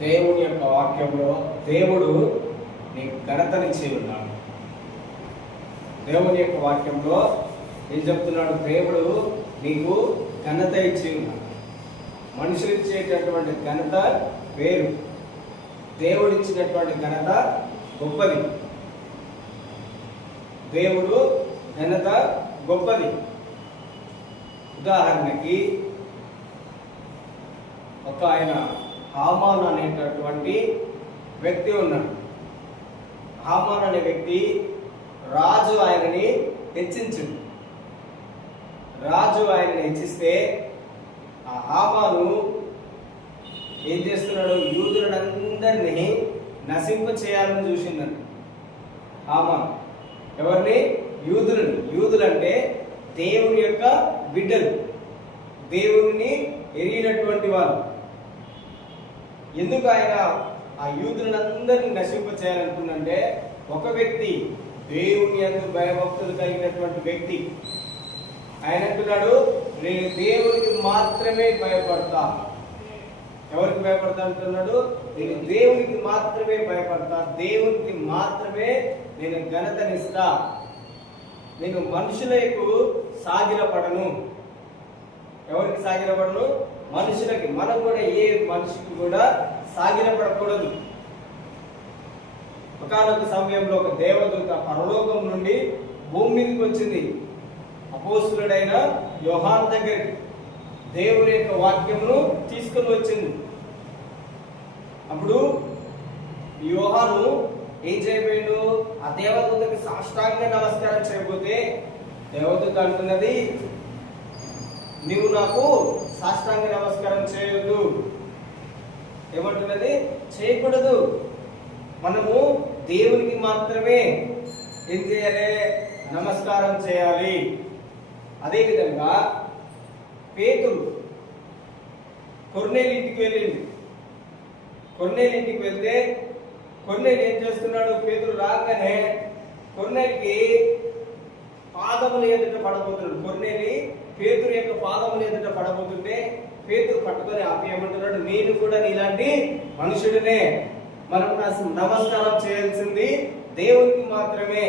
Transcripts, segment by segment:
దేవుని యొక్క వాక్యంలో దేవుడు నీకు ఘనతనిచ్చి ఉన్నాడు. దేవుని యొక్క వాక్యంలో ఏం చెప్తున్నాడు? దేవుడు నీకు ఘనత ఇచ్చి ఉన్నాడు. మనుషులు ఇచ్చేటటువంటి ఘనత వేరు, దేవుడు ఇచ్చినటువంటి ఘనత గొప్పది. దేవుడు ఘనత గొప్పది. ఉదాహరణకి ఒక ఆయన హామాన్ అనేటటువంటి వ్యక్తి ఉన్నాడు. హామాన్ అనే వ్యక్తి రాజు ఆయనని హెచ్చించింది. రాజు ఆయనని హెచ్చిస్తే ఆ హామాను ఏం చేస్తున్నాడు? యూదులందరినీ నశింప చేయాలని చూసిందండి హామాన్. ఎవరిని? యూదులని. యూదులంటే దేవుని యొక్క బిడ్డలు, దేవుని ఎరిగినటువంటి వారు. ఎందుకు ఆయన ఆ యూదులందరినీ నశింప చేయాలనుకుందంటే, ఒక వ్యక్తి దేవుని యందు భయభక్తులు కలిగినటువంటి వ్యక్తి ఆయన అంటున్నాడు, నేను దేవునికి మాత్రమే భయపడతా. ఎవరికి భయపడతా అంటున్నాడు? నేను దేవునికి మాత్రమే భయపడతా, దేవునికి మాత్రమే నేను ఘనతనిస్తా, నేను మనుషులకు సాగిలపడను. ఎవరికి సాగిలపడను? మనుషులకి. మనం కూడా ఏ మనిషికి కూడా సాగిలపడకూడదు. ఒకానొక సమయంలో ఒక దేవదూత పరలోకం నుండి భూమి మీదకి వచ్చింది. అపోస్తులుడైన యోహాను దగ్గరికి దేవుని యొక్క వాక్యమును తీసుకుని వచ్చింది. అప్పుడు యోహాను ఏం చేయబోయాడు? ఆ దేవదూతకి సాష్టాంగ నమస్కారం చేయకపోతే దేవదూత అంటున్నది, నీవు నాకు సాష్టాంగ నమస్కారం చేయొద్దు. ఏమంటున్నది? చేయకూడదు. మనము దేవునికి మాత్రమే ఏం చేయాలి? నమస్కారం చేయాలి. అదేవిధంగా పేతురు కొర్నేలు ఇంటికి వెళ్ళింది. కొర్నేలు ఇంటికి వెళ్తే కొర్నేలు ఏం చేస్తున్నాడు? పేతురు రాగానే కొర్నేలికి పాదములు ఎదుట పడబోతున్నాడు. కొర్నేలి పేతురు యొక్క పాదములు ఎదుట పడబోతుంటే పేతురు పట్టుకొని ఆపి ఏమంటున్నాడు? నేను కూడా నీలాంటి మనుషుడినే. మనం నమస్కారం చేయాల్సింది దేవునికి మాత్రమే,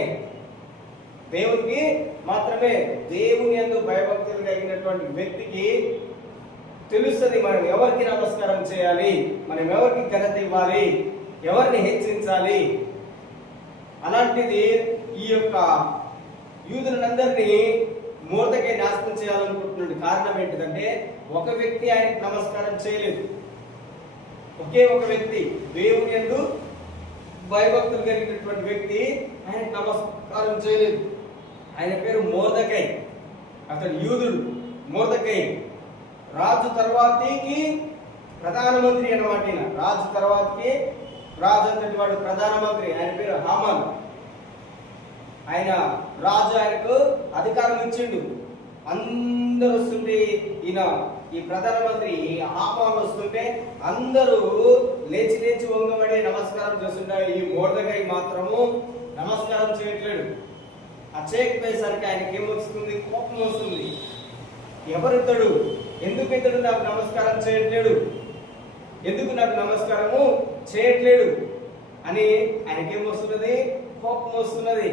దేవునికి మాత్రమే. దేవుని యందు భయభక్తులు కలిగినటువంటి వ్యక్తికి తెలుస్తుంది మనం ఎవరికి నమస్కారం చేయాలి, మనం ఎవరికి ఘనత ఇవ్వాలి, ఎవరిని హెచ్చించాలి. అలాంటిది ఈ యొక్క యూదులందరినీ మూర్తకై నాశనం చేయాలనుకుంటున్నాడు. కారణం ఏంటిదంటే, ఒక వ్యక్తి ఆయనకు నమస్కారం చేయలేదు. ఒకే ఒక వ్యక్తి, దేవుని యందు భయభక్తులు కలిగినటువంటి వ్యక్తి ఆయనకు నమస్కారం చేయలేదు. ఆయన పేరు మొర్దెకై. అతడు యూదుడు. మొర్దెకై రాజు తర్వాతకి ప్రధానమంత్రి అన్నమాట. రాజు తర్వాతకి రాజు అంతటి వాడు ప్రధానమంత్రి. ఆయన పేరు హామాన్. ఆయన రాజు ఆయనకు అధికారం ఇచ్చిండు. అందరూ వస్తుంటే ఈయన ఈ ప్రధానమంత్రి హామాన్ వస్తుంటే అందరూ లేచి లేచి వంగబడి నమస్కారం చేస్తుంటారు. ఈ మొర్దెకై మాత్రము నమస్కారం చేయట్లేడు. ఆ చేయకపోయేసరికి ఆయనకి ఏమొస్తుంది? కోపం వస్తుంది. ఎవరితడు? ఎందుకు ఇతడు నాకు నమస్కారం చేయట్లేడు, ఎందుకు నాకు నమస్కారము చేయట్లేడు అని ఆయనకేమొస్తున్నది? కోపం వస్తున్నది.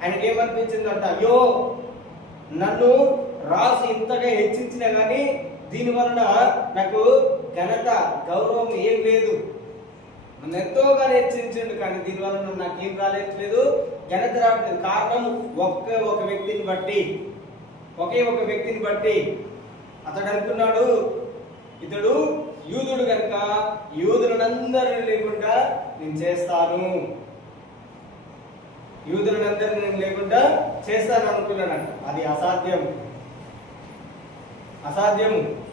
ఆయనకేమనిపించిందంట, అయ్యో నన్ను రాజు ఇంతగా హెచ్చించినా కానీ దీని వలన నాకు ఘనత గౌరవం ఏం లేదు. నన్ను ఎంతోగా హెచ్చించండు కానీ దీని వలన నాకేం రాలేదు, ఘనత రావట్లేదు. కారణం ఒకే ఒక వ్యక్తిని బట్టి. అతడు అనుకున్నాడు, ఇతడు యూదుడు కనుక యూదులందరినీ లేకుండా నేను చేస్తాను, యూదులందరినీ నేను లేకుండా చేస్తాను అనుకున్నాడంట. అది అసాధ్యము.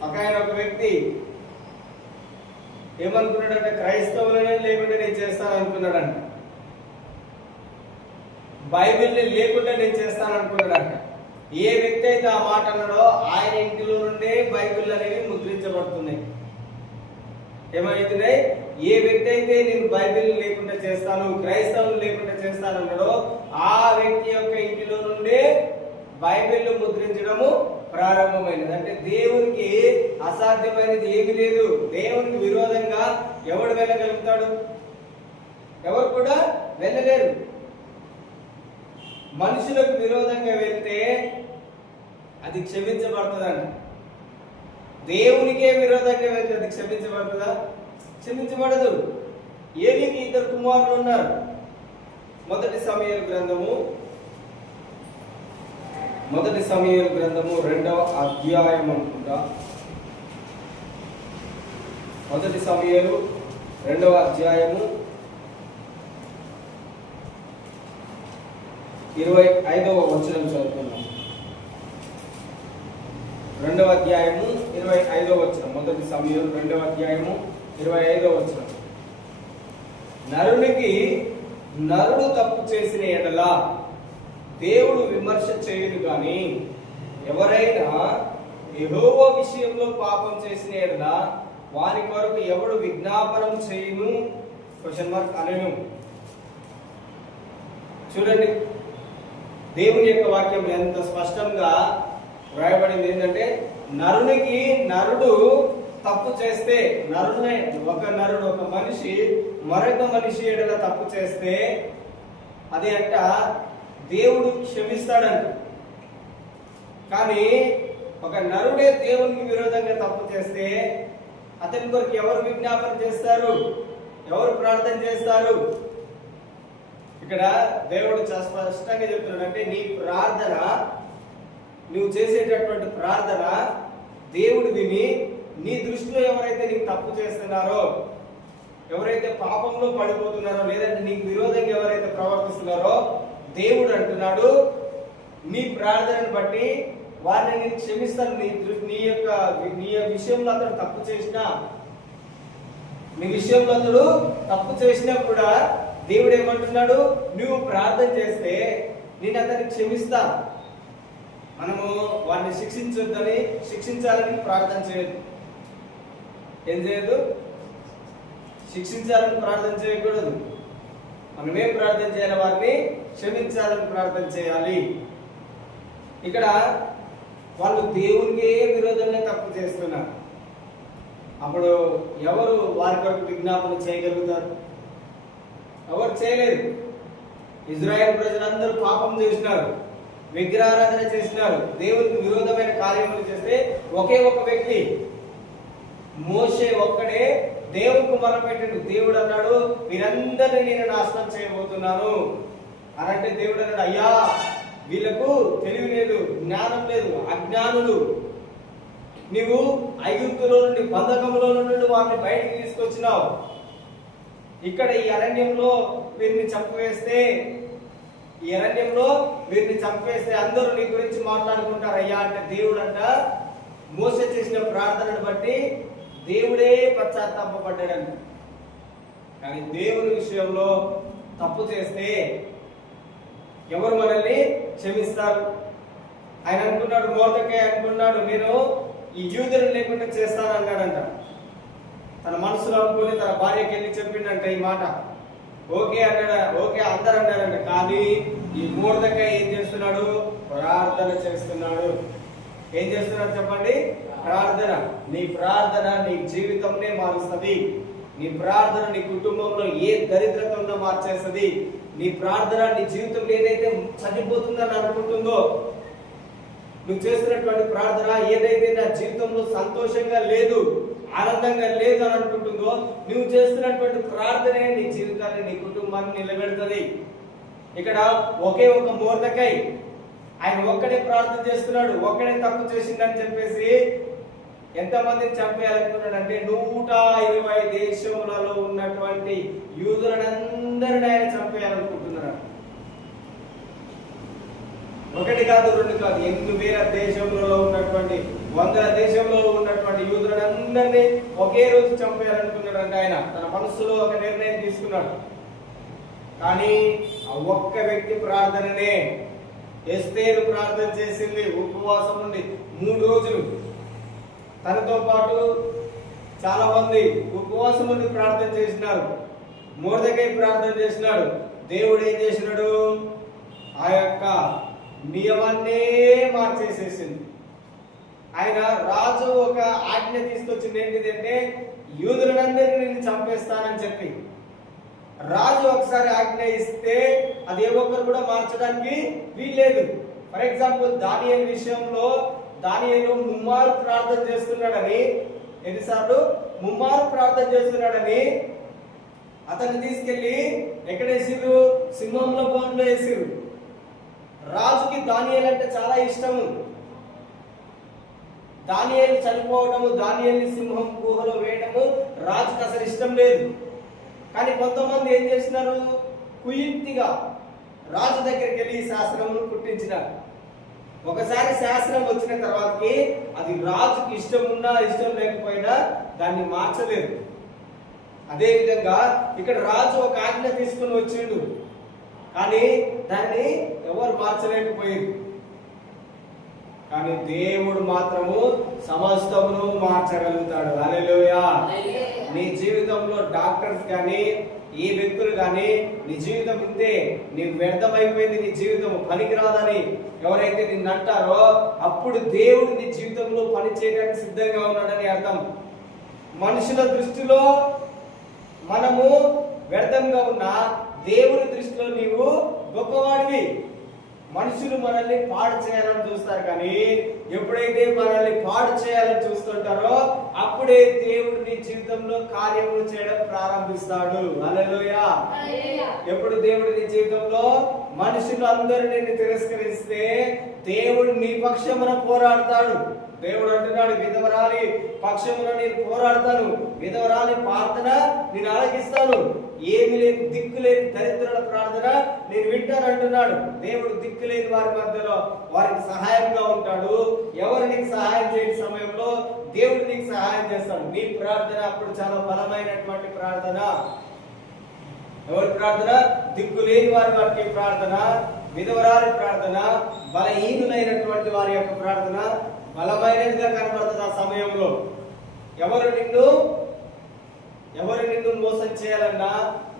ఒక వ్యక్తి ఏమనుకున్నాడంటే, క్రైస్తవులనే లేకుండా నేను చేస్తాను అనుకున్నాడంట. బైబిల్ని లేకుండా నేను చేస్తాను అనుకున్నాడంట. ఏ వ్యక్తి అయితే ఆ మాట అన్నాడో ఆయన ఇంటిలో నుండే బైబిల్ అనేవి ముద్రించబడుతున్నాయి. ఏమవుతున్నాయి? ఏ వ్యక్తి అయితే నేను బైబిల్ లేకుండా చేస్తాను, క్రైస్తవులు లేకుండా చేస్తాను అన్నాడో ఆ వ్యక్తి యొక్క ఇంటిలో నుండే బైబిల్ ముద్రించడము ప్రారంభమైనది. అంటే దేవునికి అసాధ్యమైనది ఏమీ లేదు. దేవునికి విరోధంగా ఎవడు వెళ్ళగలుగుతాడు? ఎవరు కూడా వెళ్ళలేరు. మనుషులకు విరోధంగా వెళ్తే అది క్షమించబడుతుందంట. దేవునికే విరోధంగా వెళ్తే అది క్షమించబడుతుందా? క్షమించబడదు. ఏలికి 2 కుమారులు ఉన్నారు. మొదటి సమూయేలు గ్రంథము 2వ అధ్యాయం అనుకుంటా. మొదటి సమూయేలు 2వ అధ్యాయము 25వ వచనం చదువుతున్నాం. 2వ అధ్యాయము 25వ వచనం. మొదటి సమూయేలు 2వ అధ్యాయము 25వ వచనం. నరుడు తప్పు చేసిన ఎడల దేవుడు విమర్శ చేయును గాని, ఎవరైనా యెహోవా విషయంలో పాపం చేసిన ఎడల వారి కొరకు ఎవడు విజ్ఞాపనం చేయును అనెను. చూడండి, దేవుని యొక్క వాక్యం ఎంత స్పష్టంగా వ్రాయబడింది. ఏంటంటే నరుడు తప్పు చేస్తే, ఒక మనిషి మరొక మనిషి ఎడల తప్పు చేస్తే అది అంట దేవుడు క్షమిస్తాడంట. కానీ ఒక నరుడే దేవునికి విరోధంగా తప్పు చేస్తే అతని కొరకు ఎవరు విజ్ఞాపన చేస్తారు? ఎవరు ప్రార్థన చేస్తారు? ఇక్కడ దేవుడు చాలా స్పష్టంగా చెప్తున్నాడు. అంటే నీ ప్రార్థన, నువ్వు చేసేటటువంటి ప్రార్థన దేవుడు విని, నీ దృష్టిలో ఎవరైతే నీకు తప్పు చేస్తున్నారో, ఎవరైతే పాపంలో పడిపోతున్నారో, లేదంటే నీకు విరోధంగా ఎవరైతే ప్రవర్తిస్తున్నారో, దేవుడు అంటున్నాడు నీ ప్రార్థనను బట్టి వారిని నేను క్షమిస్తాను. నీ విషయంలో అతడు తప్పు చేసినా కూడా దేవుడు ఏమంటున్నాడు? నువ్వు ప్రార్థన చేస్తే నేను అతన్ని క్షమిస్తా. మనము వారిని శిక్షించాలని ప్రార్థన చేయదు. ఏం చేయదు? శిక్షించాలని ప్రార్థన చేయకూడదు. మనమేం ప్రార్థన చేయాలి? వారిని క్షమించాలని ప్రార్థన చేయాలి. ఇక్కడ వాళ్ళు దేవునికే విరోధంగా తప్పు చేస్తున్నారు. అప్పుడు ఎవరు వారి కొరకు విజ్ఞాపన చేయగలుగుతారు? ఎవరు చేయలేరు. ఇజ్రాయెల్ ప్రజలందరూ పాపం చేసినారు, విగ్రహారాధన చేసినారు, దేవునికి విరోధమైన కార్యములు చేస్తే ఒకే ఒక వ్యక్తి మోషే ఒక్కడే దేవునికి మొరపెట్టాడు. దేవుడు అన్నాడు వీరందరినీ నేను నాశనం చేయబోతున్నాను అని. అంటే దేవుడు అన్నాడు, అయ్యా వీళ్ళకు తెలివి లేదు, జ్ఞానం లేదు, అజ్ఞానులు. నీవు ఐగుప్తులో నుండి, బంధకంలో నుండి వారిని బయటికి తీసుకొచ్చినావు. ఇక్కడ ఈ అరణ్యంలో వీరిని చంపివేస్తే అందరూ నీ గురించి మాట్లాడుకుంటారు అయ్యా అంటే దేవుడు అంట మోసే చేసిన ప్రార్థనను బట్టి దేవుడే పశ్చాత్తాపడ్డాడంట. కానీ దేవుని విషయంలో తప్పు చేస్తే ఎవరు మనల్ని క్షమిస్తారు? ఆయన అనుకున్నాడు, మొర్దెకై అనుకున్నాడు, నేను ఈ యూదులను లేకుండా చేస్తానన్నాడంట. తన మనసులో అనుకుని తన భార్యకి వెళ్ళి చెప్పిండంట ఈ మాట. ఓకే అందరు అన్నారంట. కానీ ఈ మొర్దెకై ఏం చేస్తున్నాడు? ప్రార్థన చేస్తున్నాడు. ఏం చేస్తున్నాడు చెప్పండి? ప్రార్థన. నీ ప్రార్థన నీ జీవితంనే మారుస్తుంది. నీ ప్రార్థన నీ కుటుంబంలో ఏ దరిద్రత ఉందో మార్చేస్తుంది. నీ ప్రార్థన నీ జీవితంలో ఏదైతే చనిపోతుందని అనుకుంటుందో, నువ్వు చేస్తున్నటువంటి ప్రార్థన ఏదైతే నా జీవితంలో సంతోషంగా లేదు, ఆనందంగా లేదు అని అనుకుంటుందో, నువ్వు చేస్తున్నటువంటి ప్రార్థనే నీ జీవితాన్ని, నీ కుటుంబాన్ని నిలబెడుతుంది. ఇక్కడ ఒకే ఒక మొర్దెకై, ఆయన ఒక్కడే ప్రార్థన చేస్తున్నాడు, ఒక్కడే తప్పు చేసిందని చెప్పేసి ఎంతమందిని చంపేయాలనుకున్నాడు అంటే 120 దేశములలో ఉన్నటువంటి యూదులందరినీ ఆయన చంపేయాలనుకుంటున్నాడు. ఒకటి కాదు, రెండు కాదు, 8,000 దేశంలో ఉన్నటువంటి 100 దేశంలో ఉన్నటువంటి యూదులందరినీ ఒకే రోజు చంపేయాలనుకున్నాడు అంటే ఆయన తన మనస్సులో ఒక నిర్ణయం తీసుకున్నాడు. కానీ ఆ ఒక్క వ్యక్తి ప్రార్థననే, ఎస్తేరు ప్రార్థన చేసింది ఉపవాసం ఉండి 3 రోజులు. తనతో పాటు చాలా మంది ఉపవాసం ఉండి ప్రార్థన చేసినారు. మొర్దెకై ప్రార్థన చేసినాడు. దేవుడు ఏం చేసినాడు? ఆ యొక్క నియమాన్నే మార్చేసేసింది. ఆయన రాజు ఒక ఆజ్ఞ తీసుకొచ్చింది, ఏంటిదంటే యూదులందరినీ నేను చంపేస్తానని చెప్పి. రాజు ఒకసారి ఆజ్ఞ ఇస్తే అది ఏ ఒక్కరు కూడా మార్చడానికి వీల్లేదు. ఫర్ ఎగ్జాంపుల్ దానియేలు విషయంలో దానియేలు ముమ్మారు ప్రార్థన చేస్తున్నాడని, ఎన్నిసార్లు ముమ్మారు ప్రార్థన చేస్తున్నాడని అతన్ని తీసుకెళ్లి ఎక్కడ వేసిరు? సింహంలో బోన్లో వేసిరు. రాజుకి దానియేలు అంటే చాలా ఇష్టము. దానియేలు చనిపోవడము, దానియేలుని సింహం గుహలో వేయడము రాజుకి అసలు ఇష్టం లేదు. కానీ కొంతమంది ఏం చేసినారు? కుయుక్తిగా రాజు దగ్గరికి వెళ్ళి ఈ శాస్త్రమును పుట్టించినారు. ఒకసారి శాస్త్రం వచ్చిన తర్వాతకి అది రాజుకి ఇష్టం ఉన్నా ఇష్టం లేకపోయినా దాన్ని మార్చలేదు. అదే విధంగా ఇక్కడ రాజు ఒక ఆజ్ఞ తీసుకుని వచ్చిండు, కానీ దాన్ని ఎవరు మార్చలేకపోయింది. కానీ దేవుడు మాత్రము సమస్తమును మార్చగలుగుతాడు. హల్లెలూయా. నీ జీవితంలో డాక్టర్స్ కానీ ఈ వ్యక్తులు కానీ నీ జీవితం ఇంతే, నీకు వ్యర్థమైపోయింది, నీ జీవితం పనికిరాదని ఎవరైతే నిన్ను అంటారో అప్పుడు దేవుడు నీ జీవితంలో పని చేయడానికి సిద్ధంగా ఉన్నాడని అర్థం. మనుషుల దృష్టిలో మనము వ్యర్థంగా ఉన్నా దేవుని దృష్టిలో నీవు గొప్పవాడివి. మనుషులు మనల్ని పాడు చేయాలని చూస్తారు, కానీ ఎప్పుడైతే మనల్ని పాడు చేయాలని చూస్తుంటారో అప్పుడే దేవుడు నీ జీవితంలో కార్యములు చేయడం ప్రారంభిస్తాడు. హల్లెలూయా. ఎప్పుడు దేవుడు నీ జీవితంలో మనుషులు అందరూ నిన్ను తిరస్కరిస్తే దేవుడు నీ పక్షమున పోరాడతాడు. దేవుడు అంటున్నాడు, విధవరాలి పక్షమున నేను పోరాడతాను, విధవరాలి ప్రార్థన నేను ఆలకిస్తాను, ఏమి లేని దిక్కు లేని దరిద్రుల ప్రార్థన నేను వింటాను అంటున్నాడు. దేవుడు దిక్కు లేని వారి మధ్యలో వారికి సహాయంగా ఉంటాడు. ఎవరు నీకు సహాయం చేయని సమయంలో దేవుడు నీకు సహాయం చేస్తాడు. నీ ప్రార్థన అప్పుడు చాలా బలమైనటువంటి ప్రార్థన. ఎవరి ప్రార్థన? దిక్కు లేని వారికి ప్రార్థన, విధవరాలి ప్రార్థన, బలహీనులైనటువంటి వారి యొక్క ప్రార్థన బలమైనదిగా కనబడుతుంది. ఆ సమయంలో ఎవరు నిన్ను మోసం చేయాలన్నా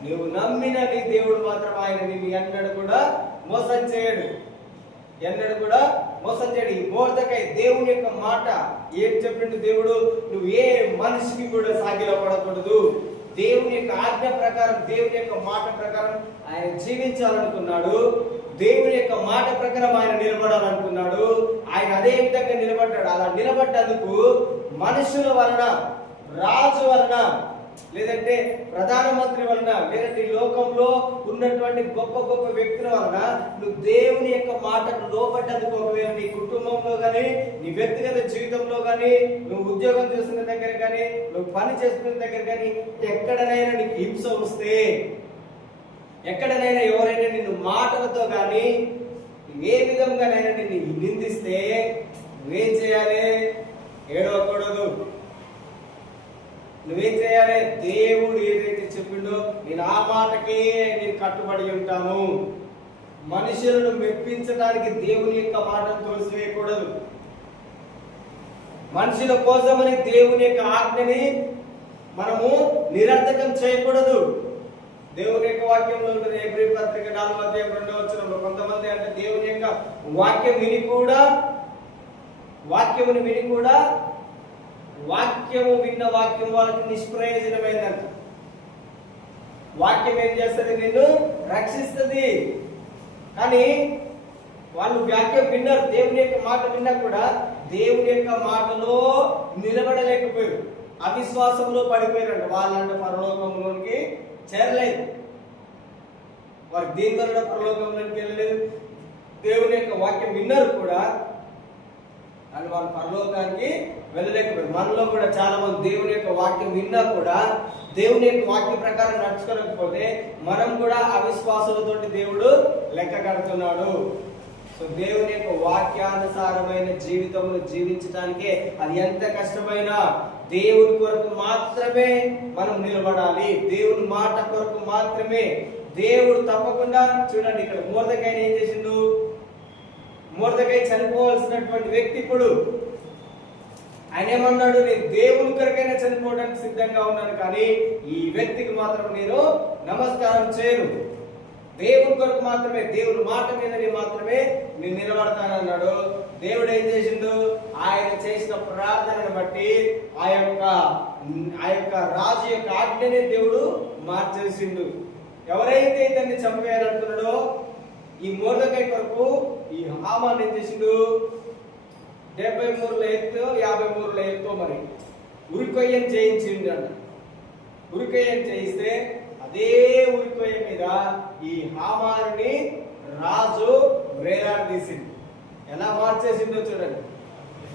నువ్వు నమ్మిన నీ దేవుడు మాత్రం ఆయన నిన్ను ఎన్నడూ కూడా మోసం చేయడు, ఎన్నడూ కూడా మోసం చేయడు. ఈ మొర్దెకై దేవుని యొక్క మాట ఏం చెప్పిండు దేవుడు? నువ్వు ఏ మనిషికి కూడా సాగిలో పడకూడదు. దేవుని యొక్క ఆజ్ఞ ప్రకారం, దేవుని యొక్క మాట ప్రకారం ఆయన జీవించాలనుకున్నాడు. దేవుని యొక్క మాట ప్రకారం ఆయన నిలబడాలనుకున్నాడు. ఆయన అదే విధంగా నిలబడ్డాడు. అలా నిలబడ్డందుకు మనుషుల వలన, రాజు వలన, లేదంటే ప్రధానమంత్రి వలన, లేదంటే ఈ లోకంలో ఉన్నటువంటి గొప్ప గొప్ప వ్యక్తుల వలన నువ్వు దేవుని యొక్క మాటకు లోపడ్డందుకు, ఒకవేళ నీ కుటుంబంలో కానీ, నీ వ్యక్తిగత జీవితంలో కానీ, నువ్వు ఉద్యోగం చేస్తున్న దగ్గర కానీ, నువ్వు పని చేస్తున్న దగ్గర కానీ, ఎక్కడనైనా నీకు హింస వస్తే, ఎక్కడనైనా ఎవరైనా నిన్ను మాటలతో కానీ ఏ విధంగానైనా నిన్ను నిందిస్తే నువ్వేం చేయాలి? ఏడవకూడదు. నువ్వేం చేయాలి? దేవుడు ఏదైతే చెప్పిండో నేను ఆ మాటకే నేను కట్టుబడి ఉంటాను. మనుషులను మెప్పించడానికి దేవుని యొక్క మాటను తోసివేయకూడదు. మనుషుల కోసమని దేవుని యొక్క ఆజ్ఞని మనము నిరర్థకం చేయకూడదు. దేవుని యొక్క వాక్యంలో ఉంటుంది. హెబ్రీ పత్రిక 4:2 కొంతమంది అంటే దేవుని యొక్క వాక్యముని విని కూడా వాక్యము విన్న వాక్యం వాళ్ళకి నిష్ప్రయోజనమైందంట. వాక్యం ఏం చేస్తుంది? నిన్ను రక్షిస్తుంది. కానీ వాళ్ళు వాక్యం విన్నారు, దేవుని యొక్క మాట విన్నా కూడా దేవుని యొక్క మాటలో నిలబడలేకపోయారు. అవిశ్వాసంలో పడిపోయారంట. వాళ్ళంటే పరలోకంలోనికి చేరలేదు. వారు దేని వల్ల పరలోకంలోకి వెళ్ళలేదు? దేవుని యొక్క వాక్యం విన్నారు కూడా, అని వాళ్ళు పరలోకానికి వెళ్ళలేకపోయారు. మనలో కూడా చాలా మంది దేవుని యొక్క వాక్యం విన్నా కూడా దేవుని యొక్క వాక్య ప్రకారం నడుచుకోలేకపోతే మనం కూడా అవిశ్వాసాలతో దేవుడు లెక్క కడుతున్నాడు. సో దేవుని యొక్క వాక్యానుసారమైన జీవితం జీవించడానికే అది ఎంత కష్టమైనా దేవుని కొరకు మాత్రమే మనం నిలబడాలి. దేవుని మాట కొరకు మాత్రమే. దేవుడు తప్పకుండా చూడండి, ఇక్కడ మొర్దెకైని ఏం చేసిండు? మొర్దెకై చనిపోవాల్సినటువంటి వ్యక్తి ఇప్పుడు ఆయన ఏమన్నాడు? నేను దేవుని కొరకైనా చనిపోవడానికి సిద్ధంగా ఉన్నాను, కానీ ఈ వ్యక్తికి మాత్రం నేను నమస్కారం చేయను. దేవుని కొరకు మాత్రమే, దేవుని మాట మీద మాత్రమే నేను నిలబడతానన్నాడు. దేవుడు ఏం చేసిండు? ఆయన చేసిన ప్రార్థనను బట్టి ఆ యొక్క రాజు యొక్క ఆజ్ఞని దేవుడు మార్చేసిండు. ఎవరైతే ఇతన్ని చంపేయాలనుకున్నాడో ఈ మొర్దెకై కొరకు ఈ హామాన్ ఏం చేసిండు? 70 మూరల ఎత్తు 50 మూరల ఎత్తు మరి ఉరికొయ్యను చేయించిండు అంట. ఉరికొయ్యను చేయిస్తే అదే ఉరికొయ్య మీద ఈ హామానుని రాజు వేలాడదీసింది. ఎలా మార్చేసిందో చూడండి.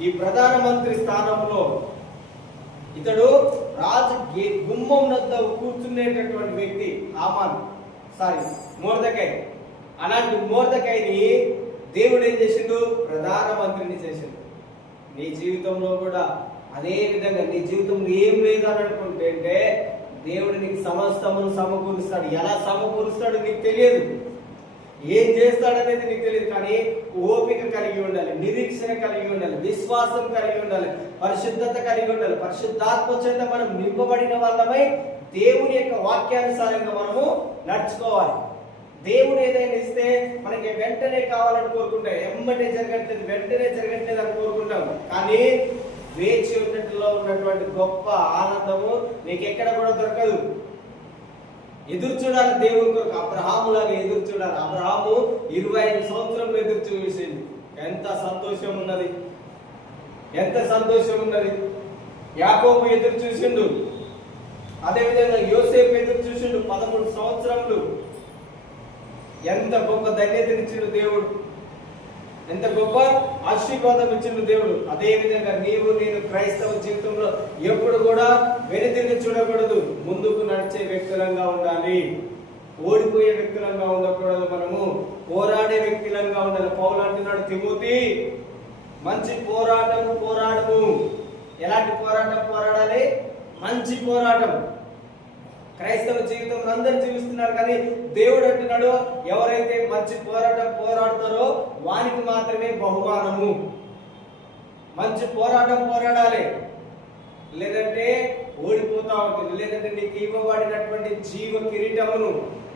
ఈ ప్రధానమంత్రి స్థానంలో ఇతడు రాజు గుమ్మం వద్ద కూర్చునేటటువంటి వ్యక్తి మొర్దెకై. అలాంటి మొర్దెకైని దేవుడు ఏం చేసిండు? ప్రధానమంత్రిని చేసిండు. నీ జీవితంలో కూడా అదే విధంగా నీ జీవితంలో ఏం లేదని అనుకుంటే దేవుడు నీకు సమస్తమును సమకూరుస్తాడు. ఎలా సమకూరుస్తాడు నీకు తెలియదు, ఏం చేస్తాడనేది నీకు తెలియదు. కానీ ఓపిక కలిగి ఉండాలి, నిరీక్షణ కలిగి ఉండాలి, విశ్వాసం కలిగి ఉండాలి, పరిశుద్ధత కలిగి ఉండాలి. పరిశుద్ధాత్మ చేత మనం నింపబడిన వాళ్ళమై దేవుని యొక్క వాక్యానుసారంగా మనము నడుచుకోవాలి. దేవుడు ఏదైనా ఇస్తే మనకి వెంటనే కావాలని కోరుకుంటాం, వెంటనే జరగట్లేదు అని కోరుకుంటాం. కానీ వేచి ఉన్నట్లో ఉన్నటువంటి గొప్ప ఆనందము నీకు ఎక్కడ కూడా దొరకదు. ఎదురు చూడాలి దేవుని కొరకు. అబ్రహాము లాగా ఎదురు చూడాలి. అబ్రహాము 25 సంవత్సరంలో ఎదురు చూసింది. ఎంత సంతోషం ఉన్నది, ఎంత సంతోషం ఉన్నది. యాకోబు ఎదురు చూసిండు, అదేవిధంగా యోసేపు ఎదురు చూసిండు 13 సంవత్సరములు. ఎంత గొప్ప ధన్యతనిచ్చిండు దేవుడు, ఎంత గొప్ప ఆశీర్వాదం ఇచ్చిండు దేవుడు. అదే విధంగా నేను క్రైస్తవ జీవితంలో ఎప్పుడు కూడా వెనుతిరిగి చూడకూడదు, ముందుకు నడిచే వ్యక్తులంగా ఉండాలి. ఓడిపోయే వ్యక్తులంగా ఉండకూడదు, మనము పోరాడే వ్యక్తులంగా ఉండాలి. పౌలు అంటున్నాడు, తిమోతి మంచి పోరాడము. ఎలాంటి పోరాటం పోరాడాలి? మంచి పోరాటం. క్రైస్తవ జీవితం అందరూ జీవిస్తున్నారు, కానీ దేవుడు అంటున్నాడు, ఎవరైతే మంచి పోరాటం పోరాడతారో వానికి మాత్రమే బహుమానము. మంచి పోరాటం పోరాడాలి, లేదంటే ఓడిపోతా ఉంటుంది. లేదంటే నీకు ఇవ్వబడినటువంటి జీవ కిరీటమును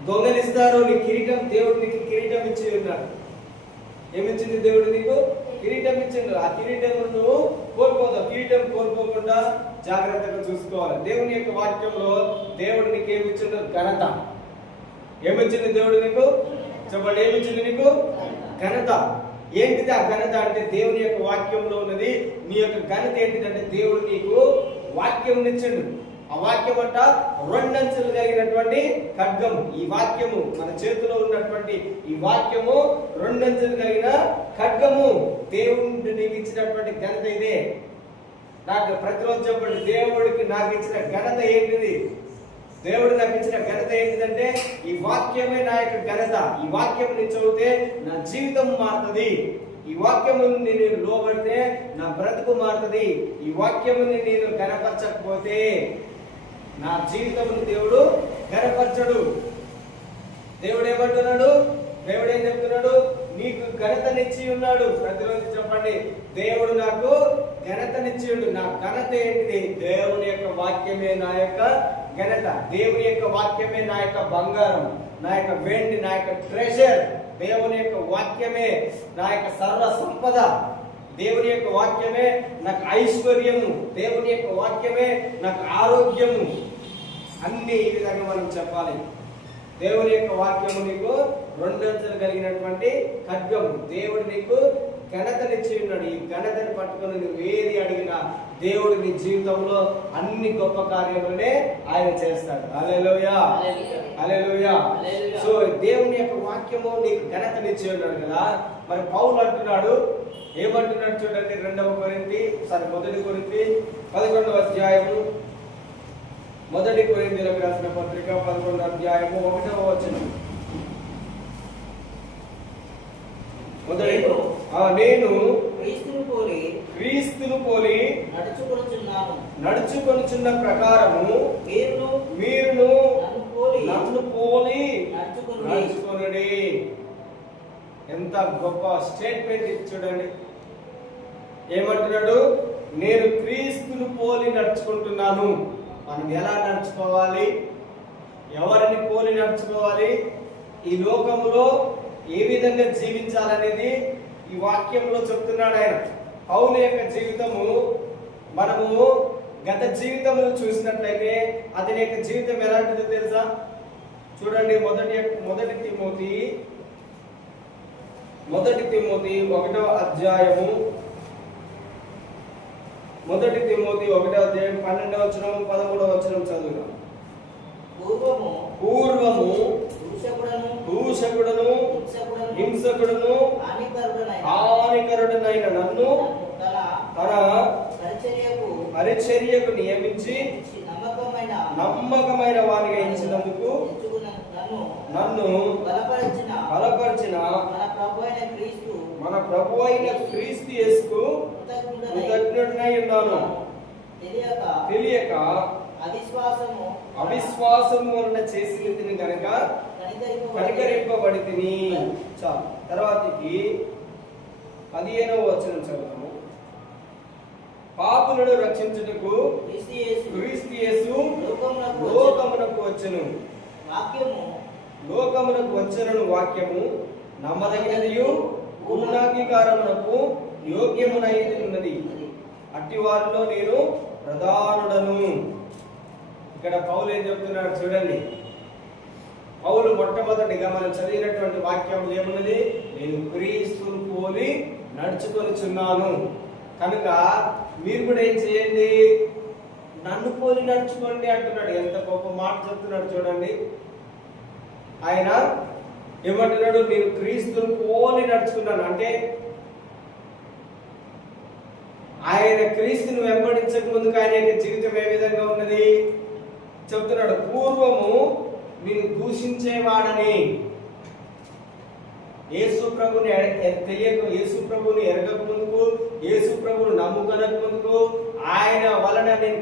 దొంగలిస్తారు. నీ కిరీటం, దేవుడు నీకు కిరీటం ఇచ్చి ఉన్నాడు. ఏమిచ్చింది దేవుడు? నీకు కిరీటం ఇచ్చిండు. ఆ కిరీటం నువ్వు కోల్పోతావు. కిరీటం కోల్పోకుండా జాగ్రత్తగా చూసుకోవాలి. దేవుని యొక్క వాక్యంలో దేవుడు నీకు ఏమిచ్చిండు? ఘనత. ఏమిచ్చింది దేవుడు నీకు? చెప్పండి, ఏమిచ్చింది నీకు? ఘనత. ఏంటిది ఆ ఘనత అంటే? దేవుని యొక్క వాక్యంలో ఉన్నది. నీ యొక్క ఘనత ఏంటిదంటే దేవుడు నీకు వాక్యం ఇచ్చిండు. ఆ వాక్యం అంట 2 అంచెలు కలిగినటువంటి ఖడ్గము. ఈ వాక్యము మన చేతిలో ఉన్నటువంటి ఈ వాక్యము 2 అంచెలు కలిగిన ఖడ్గము. దేవుడు నీకు ఇచ్చినటువంటి ఘనత ఇదే. నాకు ప్రతిరోజు చెప్పండి, దేవుడికి నాకు ఇచ్చిన ఘనత ఏంటిది? దేవుడు నాకు ఇచ్చిన ఘనత ఏంటిదంటే ఈ వాక్యమే నా యొక్క ఘనత. ఈ వాక్యం నేను చదివితే నా జీవితం మారుతుంది. ఈ వాక్యముని నేను లోబడితే నా బ్రతుకు మారుతుంది. ఈ వాక్యముని నేను ఘనపరచకపోతే నా జీవితముని దేవుడు ఘనపరచడు. దేవుడు ఏమంటున్నాడు? దేవుడు ఏం చెప్తున్నాడు? నీకు ఘనతనిచ్చి ఉన్నాడు. ప్రతిరోజు చెప్పండి, దేవుడు నాకు ఘనతనిచ్చి ఉండు. నా ఘనత ఏంటిది? దేవుని యొక్క వాక్యమే నా యొక్క ఘనత. దేవుని యొక్క వాక్యమే నా యొక్క బంగారం, నా యొక్క వెండి, నా యొక్క ట్రెజర్. దేవుని యొక్క వాక్యమే నా యొక్క సర్వ సంపద. దేవుని యొక్క వాక్యమే నాకు ఐశ్వర్యము. దేవుని యొక్క వాక్యమే నాకు ఆరోగ్యము. అన్ని ఈ విధంగా మనం చెప్పాలి. దేవుని యొక్క వాక్యము నీకు 2 అంచెలు కలిగినటువంటి ఖడ్గము. దేవుడు నీకు ఘనతనిచ్చి ఉన్నాడు. ఈ ఘనతని పట్టుకొని నువ్వు ఏది అడిగినా దేవుడు నీ జీవితంలో అన్ని గొప్ప కార్యములనే ఆయన చేస్తాడు. హల్లెలూయా, హల్లెలూయా. సో దేవుని యొక్క వాక్యము నీకు ఘనతనిచ్చి ఉన్నాడు కదా. మరి పౌలు అంటున్నాడు, ఏమంటున్నాడు చూడండి. 1 కొరింథీ 11వ అధ్యాయము, 1 కొరింథీయులకు రాసిన పత్రిక 11వ అధ్యాయము 1వ వచనం. నేను క్రీస్తును పోలి నడుచుకొనుచున్న ప్రకారము మీరును నన్ను పోలి నడుచుకొనుడి. ఎంత గొప్ప స్టేట్మెంట్ చూడండి. ఏమంటున్నాడు? నేను క్రీస్తును పోలి నడుచుకుంటున్నాను. మనం ఎలా నడుచుకోవాలి? ఎవరిని పోలి నడుచుకోవాలి? ఈ లోకములో ఏ విధంగా జీవించాలనేది ఈ వాక్యంలో చెప్తున్నాడు ఆయన. పౌలు యొక్క జీవితము మనము గత జీవితంలో చూసినట్లయితే అతని యొక్క జీవితం ఎలాంటిదో తెలుసా? చూడండి, మొదటి తిమోతి 1వ అధ్యాయము, 12వ వచనం 13వ వచనం చదువుదాం. పూర్వము దూషకుడను హింసకుడను హానికరుడనైన నన్ను తన పరిచర్యకు నియమించి నమ్మకమైన వారిగా ఎంచినందుకు నన్ను బలపరిచిన మన ప్రభు అయిన క్రీస్తు యేసుకు కృతజ్ఞుడనై ఉన్నాను. తెలియక అవిశ్వాసము వలన చేసినది కనుక కనికరింపబడి తిని. చాలు. తర్వాతకి 15వ వచనం చదువుతాము. పాపులను రక్షించుటకు క్రీస్తు యేసు లోకమునకు వచ్చెను. లోకమునకు వచ్చెను వాక్యము నమ్మదగినదియు పూర్ణాంగీకారమునకు యోగ్యమునైనది ఉన్నది. అట్టి వారిలో నేను ప్రధానుడను. ఇక్కడ పౌలు ఏం చెప్తున్నాడు చూడండి. పౌలు మొట్టమొదటిగా మనం చదివినటువంటి వాక్యం ఏమున్నది? నేను క్రీస్తును పోలి నడుచుకొనిచున్నాను. కనుక మీరు కూడా ఏం చేయండి? నన్ను పోలి నడుచుకోండి అంటున్నాడు. ఎంత గొప్ప మాట చెప్తున్నాడు చూడండి. ఆయన ఏమంటున్నాడు? నేను క్రీస్తును పోలి నడుచుకున్నాను అంటే ఆయన క్రీస్తును వెంబడించక ముందుకు ఆయన యొక్క జీవితం ఏ విధంగా ఉన్నది చెప్తున్నాడు. పూర్వము నేను దూషించేవాడని, యేసు ప్రభుని తెలియక, యేసు ప్రభుని ఎరగక ముందుకు, యేసు ప్రభుని నమ్ముకొనక ముందుకు, ఆయన వలన నేను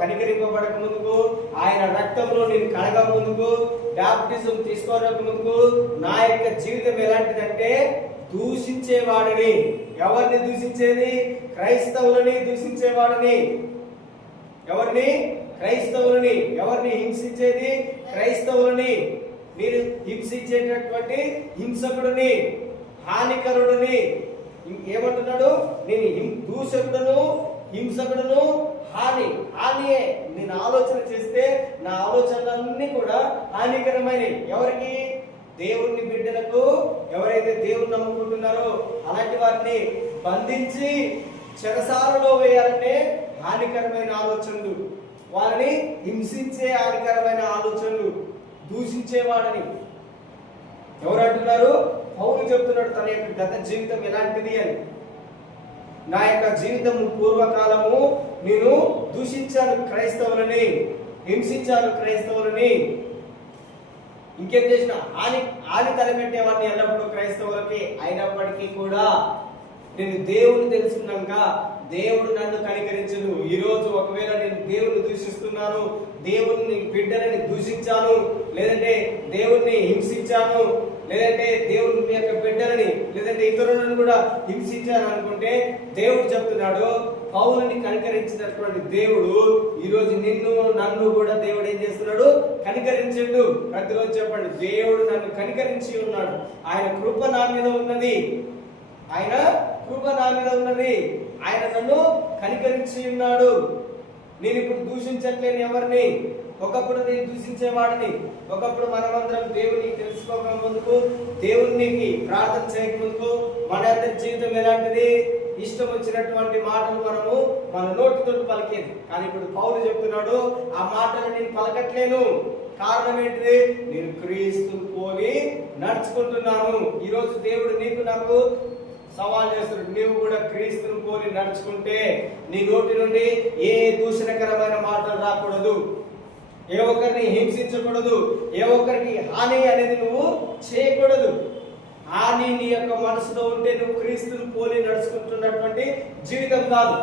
కనికరింపబడక ముందుకు, ఆయన రక్తంలో నేను కడగక ముందుకు, బాప్టిజం తీసుకోవడానికి ముందుకు నా యొక్క జీవితం ఎలాంటిదంటే దూషించేవాడిని. ఎవరిని దూషించేది? క్రైస్తవులని దూషించేవాడిని. ఎవరిని? క్రైస్తవులని. ఎవరిని హింసించేది? క్రైస్తవులని. నేను హింసించేటటువంటి హింసకుడిని, హానికరుడిని. ఏమంటున్నాడు? నేను దూషకుడును, హింసకుడును, హానియే. నేను ఆలోచన చేస్తే నా ఆలోచనలన్నీ కూడా హానికరమైనవి. ఎవరికి? దేవుని బిడ్డలకు. ఎవరైతే దేవుని నమ్ముకుంటున్నారో అలాంటి వారిని బంధించి చెరసాలలో వేయాలంటే హానికరమైన ఆలోచనలు, వారిని హింసించే హానికరమైన ఆలోచనలు, దూషించేవాడని ఎవరు అంటున్నారు? పౌలు చెప్తున్నాడు తన యొక్క గత జీవితం ఎలాంటిది అని. నా యొక్క జీవితం పూర్వకాలము నేను దూషించాను క్రైస్తవులని, హింసించాను క్రైస్తవులని. ఇంకేం చేసిన ఆని తలపెట్టేవాడిని ఎల్లప్పుడూ క్రైస్తవులకి. అయినప్పటికీ కూడా నేను దేవుని తెలుసుకున్నాక దేవుడు నన్ను కనికరించను. ఈ రోజు ఒకవేళ నేను దేవుని దూషిస్తున్నాను, దేవుని బిడ్డలని దూషించాను, లేదంటే దేవుణ్ణి హింసించాను, లేదంటే దేవుని యొక్క బిడ్డలని లేదంటే ఇతరులను కూడా హింసించాను అనుకుంటే దేవుడు చెప్తున్నాడు, పౌలుని కనికరించినటువంటి దేవుడు ఈరోజు నన్ను కూడా దేవుడు ఏం చేస్తున్నాడు? కనికరించండు. ప్రతిరోజు చెప్పండి, దేవుడు నన్ను కనికరించి ఉన్నాడు. ఆయన కృప నా మీద ఉన్నది. ఆయన కృప నా మీద ఉన్నది. ఆయన నన్ను కనికరించి ఉన్నాడు. నేను ఇప్పుడు దూషించట్లేని ఎవరిని. ఒకప్పుడు నేను దూషించేవాడిని. ఒకప్పుడు మనమందరం దేవుని తెలుసుకోక ముందుకు, దేవునికి ప్రార్థన చేయక ముందుకు మనందరి జీవితం ఎలాంటిది? ఇష్టం వచ్చినటువంటి మాటలు మన నోటితో పలికేది. కానీ ఇప్పుడు పౌలు చెప్తున్నాడు, ఆ మాటలు నేను పలకట్లేను. కారణం ఏంటిది? నేను క్రీస్తును పోలి నడుచుకుంటున్నాను. ఈరోజు దేవుడు నాకు సవాల్ చేస్తున్నాడు, నీవు కూడా క్రీస్తును పోలి నడుచుకుంటే నీ నోటి నుండి ఏ దూషణకరమైన మాటలు రాకూడదు, ఏ ఒక్కరిని హింసించకూడదు, ఏ ఒక్కరికి హాని అనేది నువ్వు చేయకూడదు. హాని నీ యొక్క మనసులో ఉంటే నువ్వు క్రీస్తును పోలి నడుచుకుంటున్నటువంటి జీవితం కాదు.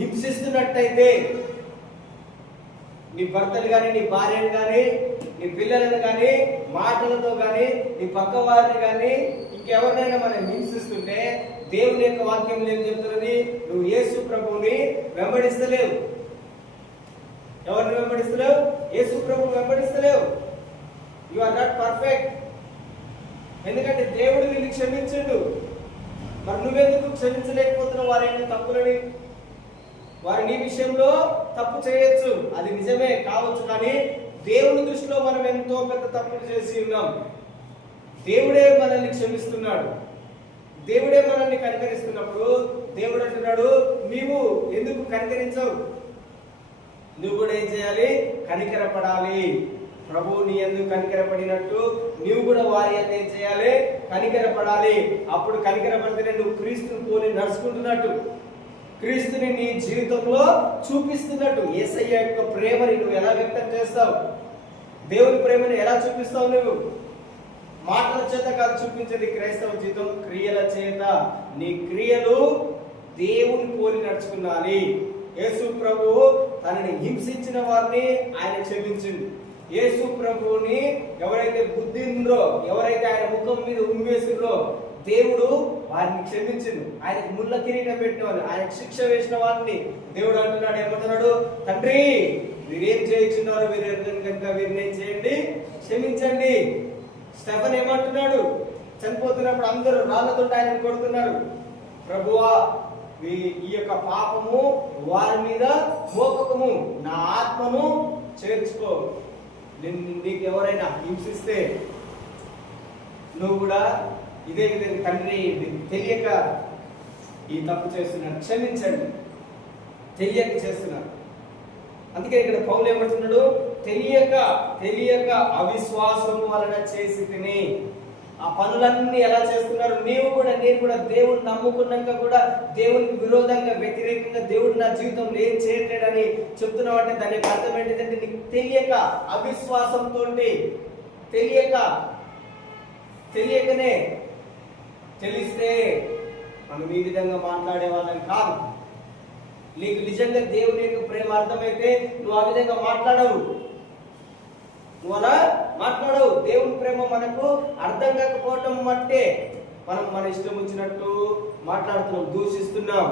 హింసిస్తున్నట్టయితే నీ భర్తలు కానీ, నీ భార్యను కానీ, నీ పిల్లలను కానీ, మాటలతో కానీ, నీ పక్క వారిని కానీ, ఇంకెవరినైనా మనం హింసిస్తుంటే దేవుని యొక్క వాక్యం ఏం చెప్తున్నది? నువ్వు యేసు ప్రభువుని వెంబడిస్తలేవు. ఎవరిని వెంబడిస్తలేవు? యేసు ప్రభువుని వెంబడిస్తలేవు. You are not perfect. ఎందుకంటే దేవుడు నిన్ను క్షమించండు. మరి నువ్వెందుకు క్షమించలేకపోతున్నావు వారి యొక్క తప్పులని? వారు నీ విషయంలో తప్పు చేయొచ్చు, అది నిజమే కావచ్చు, కానీ దేవుని దృష్టిలో మనం ఎంతో పెద్ద తప్పులు చేసి ఉన్నాం. దేవుడే మనల్ని క్షమిస్తున్నాడు, దేవుడే మనల్ని కనికరిస్తున్నప్పుడు దేవుడు అంటున్నాడు, నీవు ఎందుకు కనికరించవు? నువ్వు కూడా ఏం చేయాలి? కనికరపడాలి. ప్రభు నీ ఎందుకు కనికరపడినట్టు నీవు కూడా వారి అందు ఏం చేయాలి? కనికరపడాలి. అప్పుడు కనికరపడితేనే నువ్వు క్రీస్తుని పోలి నడుచుకుంటున్నట్టు, క్రీస్తుని నీ జీవితంలో చూపిస్తున్నట్టు. యేసయ్య యొక్క ప్రేమని నువ్వు ఎలా వ్యక్తం చేస్తావు? దేవుని ప్రేమను ఎలా చూపిస్తావు? నువ్వు మాటల చేత కాదు చూపించేది క్రైస్తవ జీవితం, క్రియల చేత. నీ క్రియలు దేవుని పోలి నడుచుకున్నాలి. యేసు ప్రభువు తనని హింసించిన వారిని ఆయన క్షమించింది. యేసు ప్రభువుని ఎవరైతే బుద్ధిందో, ఎవరైతే ఆయన ముఖం మీద ఉమ్మేసిందో దేవుడు వారిని క్షమించింది. ఆయనకు ముళ్ళ కిరీటం పెట్టిన వారిని, ఆయనకు శిక్ష వేసిన వారిని దేవుడు అంటున్నాడు, ఏమంటున్నాడు? తండ్రి వీరేం చేయించున్నారో వీరు కనుక వీరిని చేయండి, క్షమించండి. స్టెఫన్ ఏమంటున్నాడు? చనిపోతున్నప్పుడు అందరూ రాళ్లతో ఆయనను కొడుతున్నారు. ప్రభువా ఈ యొక్క పాపము వారి మీద మోపకము, నా ఆత్మను చేర్చుకో. నీకు ఎవరైనా హింసిస్తే నువ్వు కూడా ఇదే విధంగా తండ్రి తెలియక ఈ తప్పు చేస్తున్నారు, క్షమించండి, తెలియక చేస్తున్నారు. అందుకే ఇక్కడ పౌలు ఏమంటున్నాడు? తెలియక అవిశ్వాసము వలన చేసి తిని. ఆ పనులన్నీ ఎలా చేస్తున్నారు? నేను కూడా దేవుడిని నమ్ముకున్నాక కూడా దేవునికి విరోధంగా, వ్యతిరేకంగా దేవుడు నా జీవితంలో ఏం చేయట్లేడని చెప్తున్నావు అంటే దాని యొక్క అర్థం ఏంటంటే నీకు తెలియక, అవిశ్వాసంతో, తెలియకనే. తెలిస్తే మనం ఈ విధంగా మాట్లాడే వాళ్ళని కాదు. నీకు నిజంగా దేవుని యొక్క ప్రేమ అర్థమైతే నువ్వు ఆ విధంగా మాట్లాడవు, నువ్వు అలా మాట్లాడవు. దేవుని ప్రేమ మనకు అర్థం కాకపోవటం బట్టే మనం మన ఇష్టం వచ్చినట్టు మాట్లాడుతున్నాం, దూషిస్తున్నాం.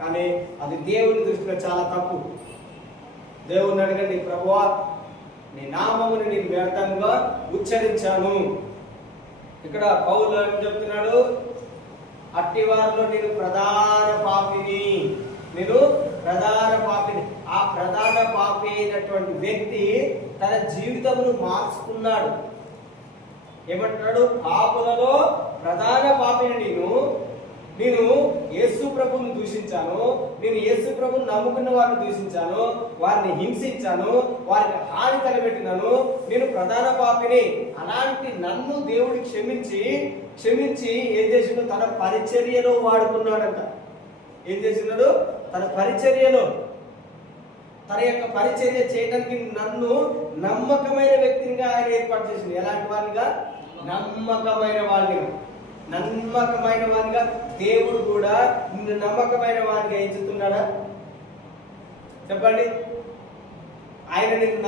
కానీ అది దేవుని దృష్టిలో చాలా తప్పు. దేవుని అడగండి, ప్రభువా నీ నామముని నేను వ్యర్థంగా ఉచ్చరించాను. ఇక్కడ పౌలు ఏం చెప్తున్నాడు? అట్టి వారిలో నేను ప్రధాన పాపిని. ఆ ప్రధాన పాపి అయినటువంటి వ్యక్తి తన జీవితమును మార్చుకున్నాడు. ఏమంటున్నాడు? పాపులలో ప్రధాన పాపిని నేను యేసు ప్రభువుని దూషించాను, నేను యేసు ప్రభువుని నమ్ముకున్న వారిని దూషించాను, వారిని హింసించాను, వారికి హాని తలపెట్టినాను, నేను ప్రధాన పాపిని. అలాంటి నన్ను దేవుడు క్షమించి ఏం చేసిండు? తన పరిచర్యలో వాడుకున్నాడంట. ఏం చేసినాడు? తన పరిచర్యలో, తన యొక్క పరిచర్య చేయడానికి నన్ను నమ్మకమైన వ్యక్తినిగా ఆయన ఏర్పాటు చేసింది. ఎలాంటి వాడిగా? నమ్మకమైన వాడిగా. దేవుడు కూడా నిన్ను నమ్మకమైన వాడిగా ఎంచుతున్నాడా? చెప్పండి. ఆయన నిన్ను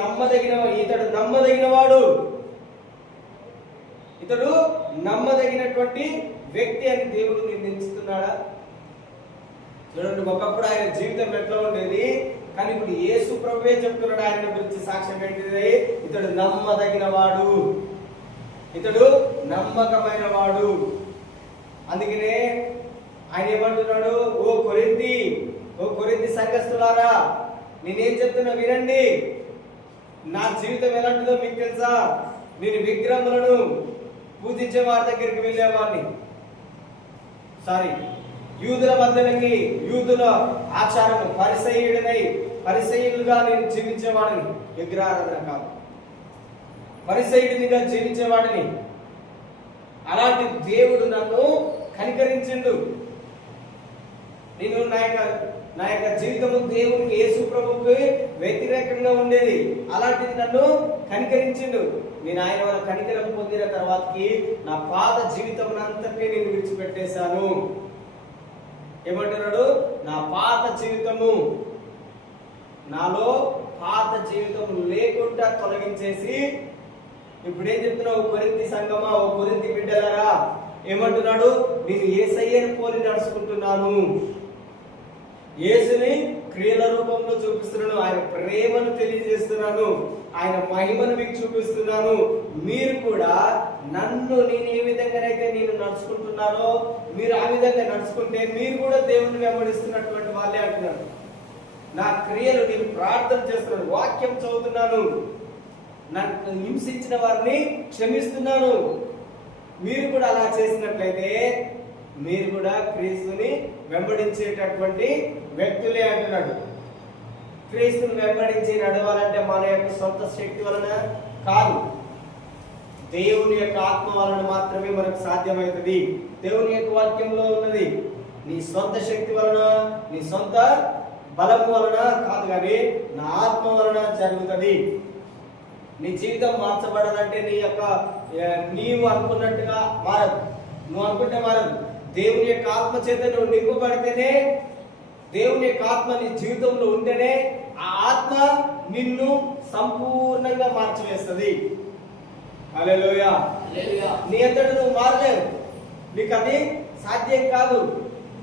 ఇతడు నమ్మదగినటువంటి వ్యక్తి అని దేవుడు నిన్ను ఎంచుతున్నాడా? చూడండి, ఒకప్పుడు ఆయన జీవితం ఎట్లా ఉండేది, కానీ ఇప్పుడు యేసు ప్రభువే చెప్తున్నాడు ఆయన గురించి సాక్ష్యం ఏంటిది? ఇతడు నమ్మకమైన వాడు. అందుకనే ఆయన ఏమంటున్నాడు? ఓ కొరింథీ సంఘస్థులారా, నేనేం చెప్తున్నా వినండి. నా జీవితం ఎలాంటిదో మీకు తెలుసా? నేను విగ్రహములను పూజించే వారి దగ్గరికి వెళ్ళేవాడిని. యూదుల మధ్యలోకి, యూదుల ఆచారము పరిసయ్యులుగా నేను జీవించేవాడిని. విగ్రహారాధన కాదు, పరిసయ్యుడినిగా జీవించేవాడిని. అలాంటి దేవుడు నన్ను కనికరించిండు. నేను నా యొక్క జీవితము దేవునికి, యేసు ప్రభువుకి వ్యతిరేకంగా ఉండేది. అలాంటిది నన్ను కనికరించిండు. నేను ఆయన వల్ల కనికరం పొందిన తర్వాతకి నా పాత జీవితం అంతటినీ నేను విడిచిపెట్టేశాను. ఏమంటున్నాడు? నా పాత జీవితము, నాలో పాత జీవితం లేకుండా తొలగించేసి ఇప్పుడు ఏం చెప్తున్నావు? కొరింథీ సంఘమా, ఓ కొరింథీ బిడ్డలారా, ఏమంటున్నాడు? నేను యేసయ్యను పోలి నడుచుకుంటున్నాను, యేసుని క్రియల రూపంలో చూపిస్తున్నాను, ఆయన ప్రేమను తెలియజేస్తున్నాను, ఆయన మహిమను మీకు చూపిస్తున్నాను. మీరు కూడా నన్ను నేను ఏ విధంగానైతే నేను నడుచుకుంటున్నానో మీరు ఆ విధంగా నడుచుకుంటే మీరు కూడా దేవుని వెంబడిస్తున్నటువంటి వాళ్ళే అంటున్నారు. నా క్రియలు నేను ప్రార్థన చేస్తున్నాను, వాక్యం చదువుతున్నాను, నన్ను హింసించిన వారిని క్షమిస్తున్నాను. మీరు కూడా అలా చేసినట్లయితే మీరు కూడా క్రీస్తుని వెంబడించేటటువంటి వ్యక్తులే అంటున్నాడు. క్రీస్తుని వెంబడించి నడవాలంటే మన యొక్క సొంత శక్తి వలన కాదు, దేవుని యొక్క ఆత్మ వలన మాత్రమే మనకు సాధ్యమవుతుంది. దేవుని యొక్క వాక్యంలో ఉన్నది. నీ సొంత శక్తి వలన నీ సొంత బలం వలన కాదు, కానీ నా ఆత్మ వలన జరుగుతుంది. నీ జీవితం మార్చబడాలంటే నీవు అనుకున్నట్టుగా మారదు, నువ్వు అనుకుంటే మారదు. దేవుని యొక్క ఆత్మ చేత నువ్వు నింపబడితేనే, దేవుని యొక్క ఆత్మ నీ జీవితంలో ఉంటేనే ఆ ఆత్మ నిన్ను సంపూర్ణంగా మార్చివేస్తుంది. హల్లెలూయా. నీ అంతటా నువ్వు మారలేవు, నీకు అది సాధ్యం కాదు.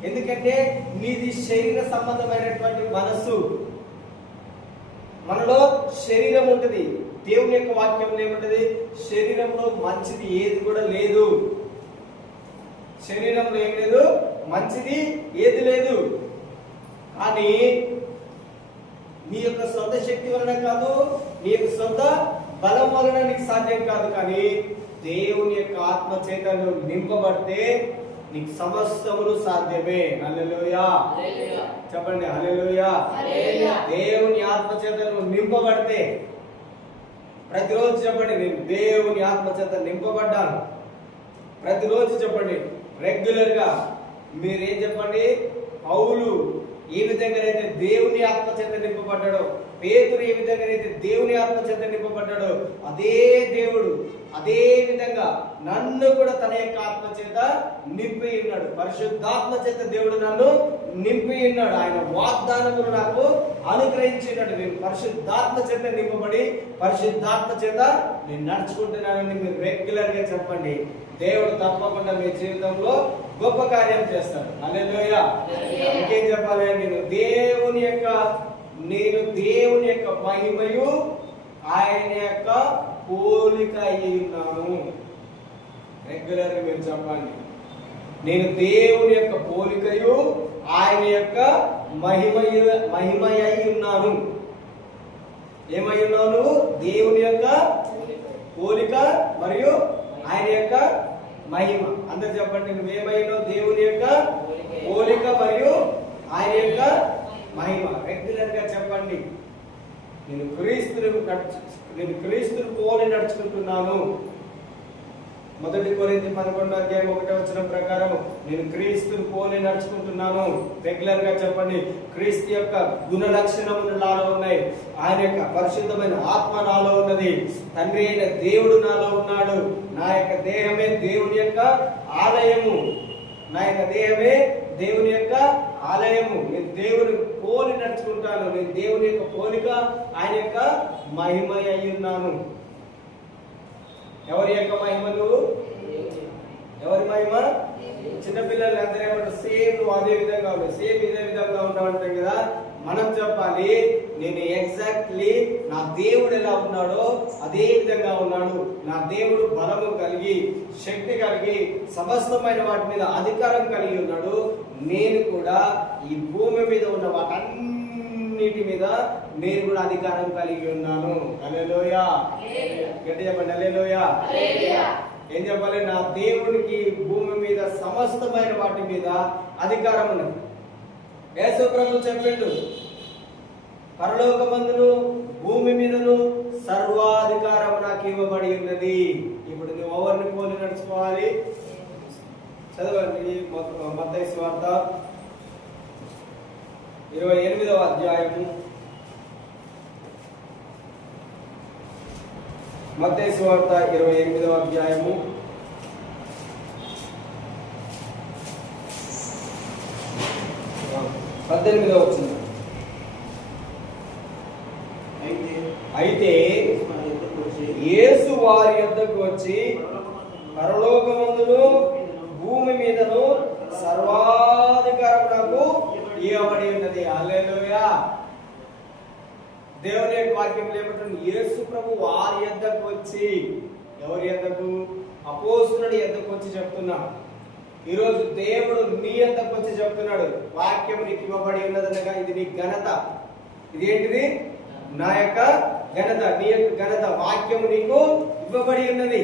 ఎందుకంటే నీది శరీర సంబంధమైనటువంటి మనస్సు. మనలో శరీరం ఉంటుంది. దేవుని యొక్క వాక్యంలో ఏముంటది? శరీరంలో మంచిది ఏది కూడా లేదు. శరీరంలో ఏం లేదు, మంచిది ఏది లేదు. కానీ నీ యొక్క సొంత శక్తి వలన కాదు, నీ యొక్క సొంత బలం వలన నీకు సాధ్యం కాదు. కానీ దేవుని యొక్క ఆత్మ చేత నువ్వు నింపబడితే నీకు సమస్తములు సాధ్యమే. హల్లెలూయా చెప్పండి, హల్లెలూయా. దేవుని ఆత్మ చేత నువ్వు నింపబడితే, ప్రతిరోజు చెప్పండి, నేను దేవుని ఆత్మ చేత నింపబడ్డాను. ప్రతిరోజు చెప్పండి, రెగ్యులర్ గా మీరేం చెప్పండి, పౌలు ఏ విధంగానైతే దేవుని ఆత్మ చేత నింపబడ్డాడో, పేతురు ఏ విధంగానైతే దేవుని ఆత్మ చేత నింపబడ్డాడో, అదే దేవుడు అదే విధంగా నన్ను కూడా తన యొక్క ఆత్మ చేత నింపి ఉన్నాడు. పరిశుద్ధాత్మ చేత దేవుడు నన్ను నింపి ఉన్నాడు. ఆయన వాగ్దానమును నాకు అనుగ్రహించినాడు. నేను పరిశుద్ధాత్మ చేత నింపబడి పరిశుద్ధాత్మ చేత నేను నడుచుకుంటున్నానని మీరు రెగ్యులర్ గా చెప్పండి. దేవుడు తప్పకుండా మీ జీవితంలో గొప్ప కార్యం చేస్తాడు. హల్లెలూయా. ఇంకేం చెప్పాలి? నేను దేవుని యొక్క మహిమయు ఆయన యొక్క పోలిక అయి ఉన్నాను. రెగ్యులర్ గా మీరు చెప్పండి, నేను దేవుని యొక్క పోలికయు ఆయన యొక్క మహిమ అయి ఉన్నాను. ఏమై ఉన్నాను? దేవుని యొక్క పోలిక మరియు ఆయన యొక్క మహిమ. అందరు చెప్పండి, నువ్వేమైనా దేవుని యొక్క పోలిక మరియు ఆయన యొక్క మహిమ. రెగ్యులర్ గా చెప్పండి, నేను క్రీస్తుని పోలి నడుచుకుంటున్నాను. 1 కొరింథీ 11:1 ప్రకారం నేను క్రీస్తుని పోలి నడుచుకుంటున్నాను. రెగ్యులర్ గా చెప్పండి, క్రీస్తు యొక్క గుణ లక్షణములు నాలో ఉన్నాయి, ఆయన యొక్క పరిశుద్ధమైన ఆత్మ నాలో ఉన్నది, తండ్రి అయిన దేవుడు నాలో ఉన్నాడు, నా యొక్క దేహమే దేవుని యొక్క ఆలయము, నా యొక్క దేహమే దేవుని యొక్క ఆలయము. నేను దేవుని పోలి నడుచుకుంటాను. నేను దేవుని యొక్క పోలిక ఆయన యొక్క మహిమ అయి ఉన్నాను. ఎవరి యొక్క మహిమలు? ఎవరి మహిమ? చిన్నపిల్లలు అందరూ ఏమంటారు? సేమ్ నువ్వు అదే విధంగా ఉన్నావు, సేమ్ ఇదే విధంగా ఉన్నావు అంటాం కదా. మనం చెప్పాలి, నేను ఎగ్జాక్ట్లీ నా దేవుడు ఎలా ఉన్నాడో అదే విధంగా ఉన్నాడు. నా దేవుడు బలము కలిగి, శక్తి కలిగి, సమస్తమైన వాటి మీద అధికారం కలిగి ఉన్నాడు. నేను కూడా ఈ భూమి మీద ఉన్న వాటన్నిటి మీద నేను కూడా అధికారం కలిగి ఉన్నాను. హల్లెలూయా. గట్టి చెప్పండి, హల్లెలూయా. ఏం చెప్పాలి? నా దేవునికి భూమి మీద సమస్తమైన వాటి మీద అధికారం ఉన్నది. యేసు ప్రభు చెప్పిండు, పరలోకమందును భూమి మీదను సర్వాధికారం నాకు ఇవ్వబడి ఉన్నది. ఇప్పుడు నువ్వు ఎవరిని పోలి నడుచుకోవాలి? చదవండి, మత్తయి సువార్త 28వ అధ్యాయము. మత్తయి సువార్త 28వ అధ్యాయము 18వ వచనం. అయితే యేసు వారి యొద్దకు వచ్చి, పరలోకమందును భూమి మీదను సర్వాధికారం నాకు ఇవ్వబడి ఉన్నది. హల్లెలూయా. దేవుని యొక్క వాక్యంలో ఏమంటుంది? యేసు ప్రభు వారి యొద్దకు వచ్చి, ఎవరి యొద్దకు? అపోస్తలుడి యొద్దకు వచ్చి చెప్తున్నాడు. ఈరోజు దేవుడు నీ యొద్దకు వచ్చి చెప్తున్నాడు, వాక్యం నీకు ఇవ్వబడి ఉన్నదనగా ఇది నీ ఘనత. ఇది ఏంటిది? నా యొక్క ఘనత, నీ యొక్క ఘనత. వాక్యము నీకు ఇవ్వబడి ఉన్నది.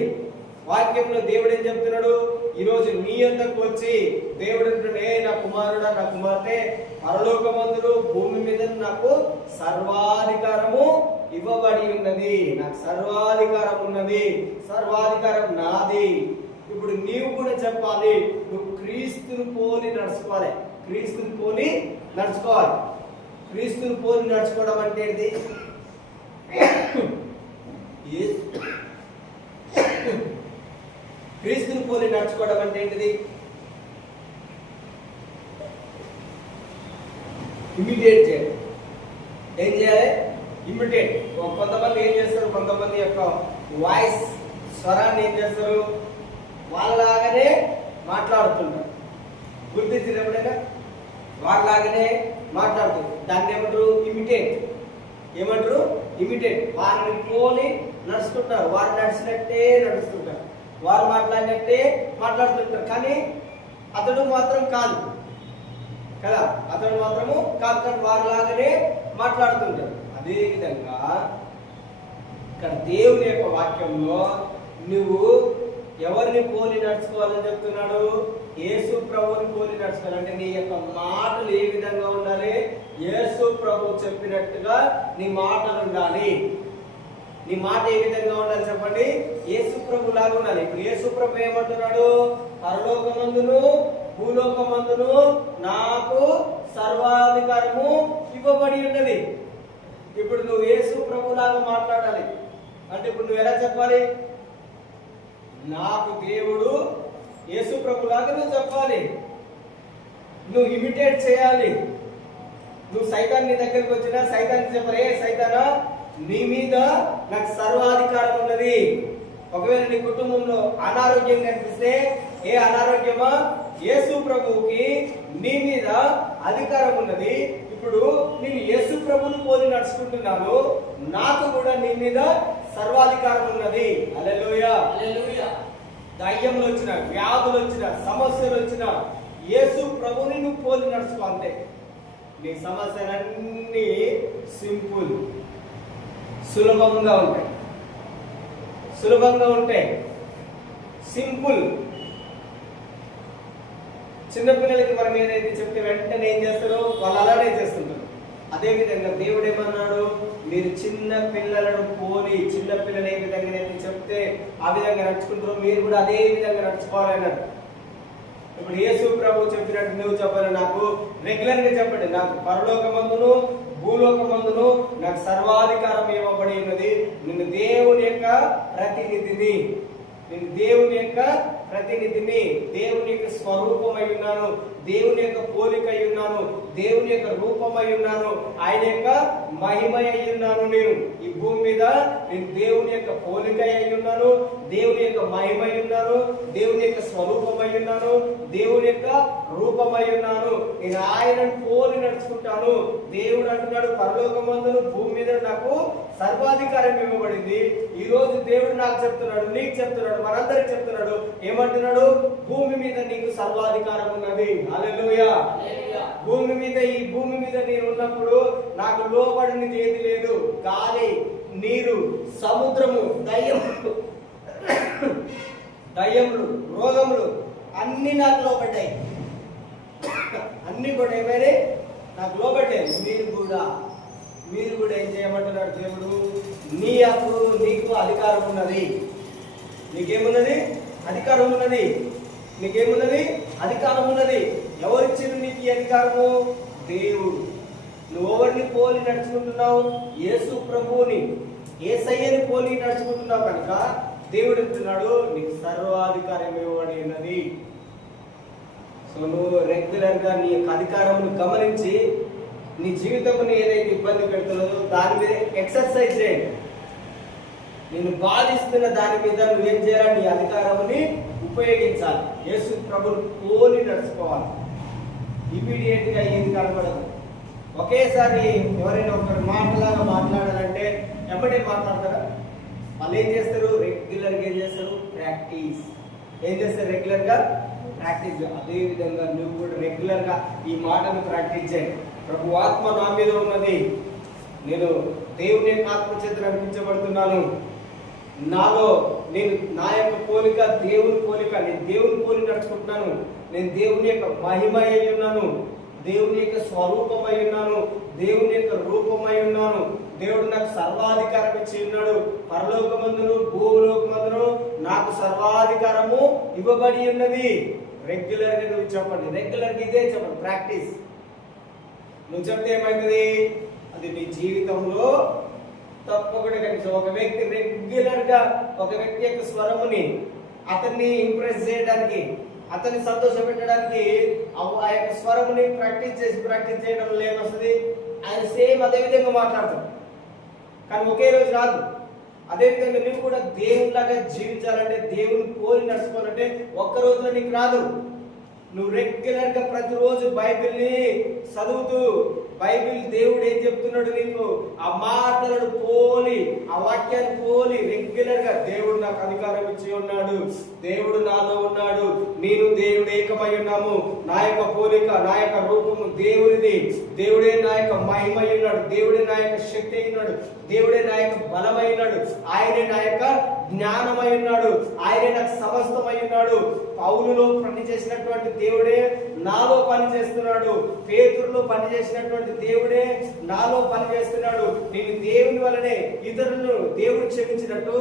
వాక్యంలో దేవుడు ఏం చెప్తున్నాడు? ఈరోజు నీ యొద్దకు వచ్చి దేవుడు అంటున్నాడు, నా కుమారుడా, నా కుమార్తె, పరలోకమందును భూమి మీద నాకు సర్వాధికారము ఇవ్వబడి ఉన్నది. నాకు సర్వాధికారం ఉన్నది, సర్వాధికారం నాది. ఇప్పుడు నీవు కూడా చెప్పాలి, నువ్వు క్రీస్తుని పోలి నడుచుకోవాలి. క్రీస్తుని పోలి నడుచుకోవాలి. క్రీస్తుని పోలి నడుచుకోవడం అంటే ఏంటి? క్రీస్తుని పోలి నడుచుకోవడం అంటే ఏంటిది? ఇమిటేట్ చేయాలి. ఏం చేయాలి? ఇమిటేట్. కొంతమంది ఏం చేస్తారు? కొంతమంది యొక్క వాయిస్ స్వరాన్ని ఏం చేస్తారు? వాళ్ళలాగానే మాట్లాడుతుంటారు. గుర్తించిన ఎప్పుడైనా వాళ్ళలాగానే మాట్లాడుతుంది. దాన్ని ఏమంటారు? ఇమిటేట్. ఏమంటారు? ఇమిటేట్. వారిని పోలి నడుస్తుంటారు. వారు నడిచినట్టే నడుస్తుంటారు. వారు మాట్లాడినట్టే మాట్లాడుతుంటారు. కానీ అతడు మాత్రం కాదు కదా, అతడు మాత్రము కాదు, కానీ వారిలాగానే మాట్లాడుతుంటారు. అదేవిధంగా ఇక్కడ దేవుని యొక్క వాక్యంలో నువ్వు ఎవరిని పోలి నడుచుకోవాలని చెప్తున్నాడు? యేసు ప్రభువుని పోలి నడుచుకోవాలి. అంటే నీ యొక్క మాటలు ఏ విధంగా ఉండాలి? యేసు ప్రభు చెప్పినట్టుగా నీ మాటలు ఉండాలి. నీ మాట ఏ విధంగా ఉండాలి చెప్పండి? యేసు ప్రభు లాగా ఉండాలి. ఇప్పుడు యేసు ప్రభు ఏమంటున్నాడు? పరలోకమందును భూలోకమందును నాకు సర్వాధికారము ఇవ్వబడి ఉన్నది. ఇప్పుడు నువ్వు యేసు ప్రభు లాగా మాట్లాడాలి. అంటే ఇప్పుడు నువ్వు ఎలా చెప్పాలి? నాకు దేవుడు యేసు ప్రభులాగా నువ్వు చెప్పాలి. నువ్వు ఇమిటేట్ చేయాలి. నువ్వు సైతాన్ నీ దగ్గరికి వచ్చినా సైతాన్ని చెప్పరే, సైతానా నీ మీద నాకు సర్వాధికారం ఉన్నది. ఒకవేళ నీ కుటుంబంలో అనారోగ్యం కనిపిస్తే, ఏ అనారోగ్యమా? యేసు ప్రభువుకి నీ మీద అధికారం ఉన్నది. ఇప్పుడు నేను యేసు ప్రభువుని పోలి నడుచుకుంటున్నాను, నాకు కూడా నీ మీద సర్వాధికారం ఉన్నది. హల్లెలూయా. హల్లెలూయా. దయ్యములు వచ్చిన, వ్యాధులు వచ్చిన, సమస్యలు వచ్చిన యేసు ప్రభువుని నువ్వు పోలి నడుచుకో. అంతే. నీ సమస్యలన్నీ సింపుల్, సులభంగా ఉంటాయి. సులభంగా ఉంటాయి, సింపుల్. చిన్నపిల్లలకి మనం ఏదైతే చెప్తే వెంటనే ఏం చేస్తారో వాళ్ళు అలానే చేస్తుంటారు. అదేవిధంగా దేవుడు ఏమన్నాడు? మీరు చిన్న పిల్లలను పోలి, చిన్న పిల్లలు ఏ విధంగా అయితే చెప్తే ఆ విధంగా నడుచుకుంటారో మీరు కూడా అదే విధంగా నడుచుకోవాలన్నాడు. ఇప్పుడు యేసు ప్రభు చెప్పినట్టు నువ్వు చెప్పాలి. నాకు రెగ్యులర్ గా చెప్పండి, నాకు పరలోకమందును భూలోకమందును నాకు సర్వాధికారం ఇవ్వబడి ఉన్నది. నేను దేవుని యొక్క ప్రతినిధిని, నేను దేవుని యొక్క ప్రతినిధిని, దేవుని యొక్క స్వరూపమై ఉన్నాను, దేవుని యొక్క పోలిక అయి ఉన్నాను, దేవుని యొక్క రూపమై ఉన్నాను, ఆయన యొక్క మహిమ అయి ఉన్నాను. నేను ఈ భూమి మీద నేను దేవుని యొక్క పోలిక అయి ఉన్నాను, దేవుని యొక్క మహిమ అయి ఉన్నాను, దేవుని యొక్క స్వరూపమై ఉన్నాను, దేవుని యొక్క రూపమై ఉన్నాను. నేను ఆయనను పోలి నడుచుకుంటాను. దేవుడు అంటున్నాడు, పరలోకమందును భూమి మీద నాకు సర్వాధికారం ఇవ్వబడింది. ఈ రోజు దేవుడు నాకు చెప్తున్నాడు, నీకు చెప్తున్నాడు, మనందరికి చెప్తున్నాడు. ఏమంటున్నాడు? భూమి మీద నీకు సర్వాధికారం ఉన్నది. హల్లెలూయా. భూమి మీద, ఈ భూమి మీద నేను ఉన్నప్పుడు నాకు లోబడినది ఏది లేదు. గాలి, నీరు, సముద్రము, దయ్యములు, రోగములు అన్ని నాకు లోబడ్డాయి. అన్ని కూడా ఏమైనా నాకు లోబడ్డాయి. మీరు కూడా ఏం చేయమంటున్నాడు దేవుడు? నీ అప్పుడు నీకు అధికారం ఉన్నది. నీకేమున్నది? అధికారం ఉన్నది. నీకేమున్నది? అధికారం ఉన్నది. ఎవరిచ్చింది నీకు ఈ అధికారము? దేవుడు. నువ్వు ఎవరిని పోలి నడుచుకుంటున్నావు? యేసు ప్రభువుని, యేసయ్యని పోలి నడుచుకుంటున్నావు కనుక దేవుడు అంటున్నాడు, నీకు సర్వాధికారం ఇవ్వబడి ఉన్నది. సో నువ్వు రెగ్యులర్ గా నీ యొక్క అధికారమును గమనించి నీ జీవితంలో ఏదైతే ఇబ్బంది పెడుతున్నదో దాని మీద ఎక్సర్సైజ్ చేయండి. నేను బాధిస్తున్న దాని మీద నువ్వేం చేయాలి? నీ అధికారముని ఉపయోగించాలి. యేసు ప్రభువుని పోలి నడుచుకోవాలి. ఇమీడియట్ గా ఏది కనబడదు. ఒకేసారి ఎవరైనా ఒకరు మాటలాగా మాట్లాడాలంటే ఎమ్మటే మాట్లాడతారా? వాళ్ళు ఏం చేస్తారు? రెగ్యులర్ గా ఏం చేస్తారు? ప్రాక్టీస్. ఏం చేస్తారు? రెగ్యులర్ గా ప్రాక్టీస్. అదే విధంగా నువ్వు కూడా రెగ్యులర్ గా ఈ మాటను ప్రాక్టీస్ చేయండి. ప్రభు ఆత్మ నా మీద ఉన్నది, నేను దేవుని యొక్క ఆత్మ చేత నడిపించబడుతున్నాను, నాలో నేను నా యొక్క పోలిక దేవుని పోలిక, నేను దేవుని పోలి నడుచుకుంటున్నాను, నేను దేవుని యొక్క మహిమ అయి ఉన్నాను, దేవుని యొక్క స్వరూపమై ఉన్నాను, దేవుని యొక్క రూపమై ఉన్నాను, దేవుడు నాకు సర్వాధికారం ఇచ్చి ఉన్నాడు, పరలోకమందును భూలోకమందును నాకు సర్వాధికారము ఇవ్వబడి ఉన్నది. రెగ్యులర్ గా నువ్వు చెప్పండి, రెగ్యులర్ గా ఇదే చెప్పండి, ప్రాక్టీస్. నువ్వు చెప్తే ఏమవుతుంది? అది నీ జీవితంలో తప్పకుండా కనిపిస్తుంది. ఒక వ్యక్తి రెగ్యులర్ గా ఒక వ్యక్తి యొక్క స్వరముని అతన్ని ఇంప్రెస్ చేయడానికి, అతన్ని సంతోష పెట్టడానికి ఆ యొక్క స్వరముని ప్రాక్టీస్ చేయడం వల్ల ఏమొస్తుంది? ఆయన సేమ్ అదే విధంగా మాట్లాడతాడు, కానీ ఒకే రోజు రాదు. అదే విధంగా నువ్వు కూడా దేవునిలాగా జీవించాలంటే, దేవుని పోలి నడుచుకోవాలంటే ఒక్క రోజులో నీకు రాదు. నువ్వు రెగ్యులర్ గా ప్రతిరోజు బైబిల్ని చదువుతూ, బైబిల్ దేవుడు ఏం చెప్తున్నాడు నీకు ఆ మాటలను పోలి, ఆ వాక్యాన్ని పోలి రెగ్యులర్ గా దేవుడు నాకు అధికారం ఇచ్చి ఉన్నాడు, దేవుడు నాలో ఉన్నాడు, నేను దేవుడు ఏకమై ఉన్నాము, నా యొక్క పోలిక నా యొక్క రూపము దేవుడిది, దేవుడే నా యొక్క మహిమై ఉన్నాడు, దేవుడే నా యొక్క శక్తి అయినాడు, దేవుడే నా యొక్క బలమై ఉన్నాడు, ఆయనే నా యొక్క జ్ఞానమై ఉన్నాడు, ఆయనే నాకు సమస్తమై ఉన్నాడు. పౌలులో పని చేసినటువంటి దేవుడే నాలో పని చేస్తున్నాడు, పేతురులో పని చేసినటువంటి దేవుడే నాలో పని చేస్తున్నాడు. నేను దేవుని వల్లనే ఇతరులను దేవుడు క్షమించినట్టు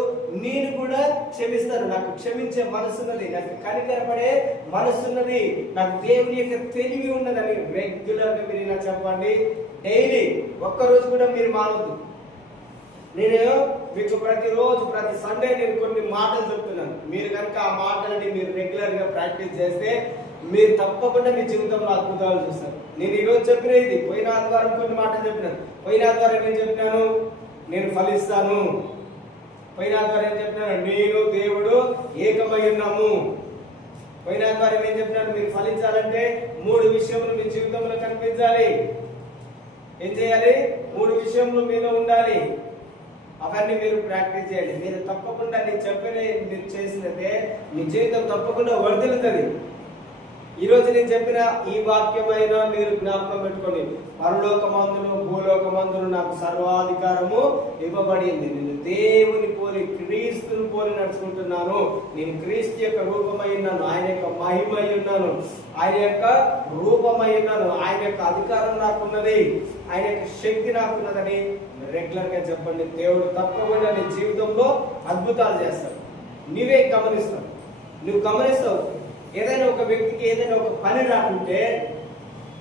నేను కూడా క్షమిస్తాను. నాకు క్షమించే మనసున్నది, నాకు కనికరపడే మనసున్నది, నాకు దేవుని యొక్క తెలివి ఉన్నదని రెగ్యులర్ గా మీరు ఇలా చెప్పండి. డైలీ ఒక్కరోజు కూడా మీరు మానవద్దు. నేను మీకు ప్రతిరోజు ప్రతి సండే నేను కొన్ని మాటలు చెప్తున్నాను. మీరు కనుక ఆ మాటలని మీరు రెగ్యులర్ గా ప్రాక్టీస్ చేస్తే మీరు తప్పకుండా మీ జీవితంలో అద్భుతాలు చూస్తారు. నేను ఈరోజు చెప్పిన ఇది, పోయిన ఆదివారం కొన్ని మాటలు చెప్పినాను. పోయిన ఆదివారం ఏం చెప్పినాను? నేను ఫలిస్తాను. పోయిన ఆదివారం ఏం చెప్పినాను? నేను దేవుడు ఏకమై ఉన్నాము. పోయిన ఆదివారం ఏం చెప్పినాను? మీరు ఫలించాలంటే 3 విషయములు మీ జీవితంలో కనిపించాలి. ఏం చేయాలి? 3 విషయములు మీలో ఉండాలి. అవన్నీ మీరు ప్రాక్టీస్ చేయండి. మీరు తప్పకుండా నేను చెప్పిన మీరు చేసినదే మీ జీవితం తప్పకుండా వర్ధిల్లుతుంది. ఈరోజు నేను చెప్పిన ఈ వాక్యమైన మీరు జ్ఞాపకం పెట్టుకోండి. పరలోకమందును భూలోకమందును నాకు సర్వాధికారము ఇవ్వబడింది. నేను దేవుని పోలి క్రీస్తుని పోలి నడుచుకుంటున్నాను. నేను క్రీస్తు యొక్క రూపమై ఉన్నాను, ఆయన యొక్క మహిమై ఉన్నాను, ఆయన యొక్క రూపమై ఉన్నాను, ఆయన యొక్క అధికారం నాకున్నది, ఆయన యొక్క శక్తి నాకున్నదని రెగ్యులర్ గా చెప్పండి. దేవుడు తప్పకుండా నీ జీవితంలో అద్భుతాలు చేస్తాడు. నీవే గమనిస్తావు. నువ్వు గమనిస్తావు, ఏదైనా ఒక వ్యక్తికి ఏదైనా ఒక పని రాకుంటే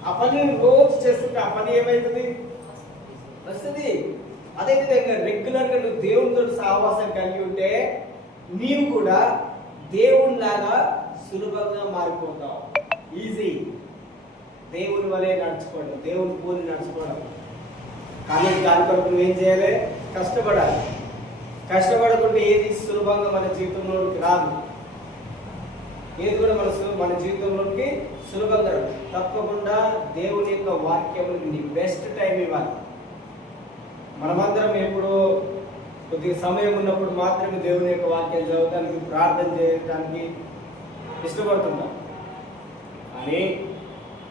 ఆ పనిని రోజు చేస్తుంటే ఆ పని ఏమైతుంది? వస్తుంది. అదేవిధంగా రెగ్యులర్ గా నువ్వు దేవునితో సహవాసం కలిగి ఉంటే నీవు కూడా దేవునిలాగా సులభంగా మారిపోతావు. ఈజీ. దేవుని వలె నడుచుకోవడం, దేవుని పోలి నడుచుకోవడం. కానీ దాని కొరకు నువ్వేం చేయాలి? కష్టపడాలి. కష్టపడకుండా ఏది సులభంగా మన జీవితంలోకి రాదు. ఏది కూడా మన జీవితంలోకి సులభంగా రాదు. తప్పకుండా దేవుని యొక్క వాక్యం నీ బెస్ట్ టైం ఇవ్వాలి. మనమందరం ఎప్పుడు కొద్దిగా సమయం ఉన్నప్పుడు మాత్రమే దేవుని యొక్క వాక్యం చదవడానికి, ప్రార్థన చేయడానికి ఇష్టపడుతున్నాం. కానీ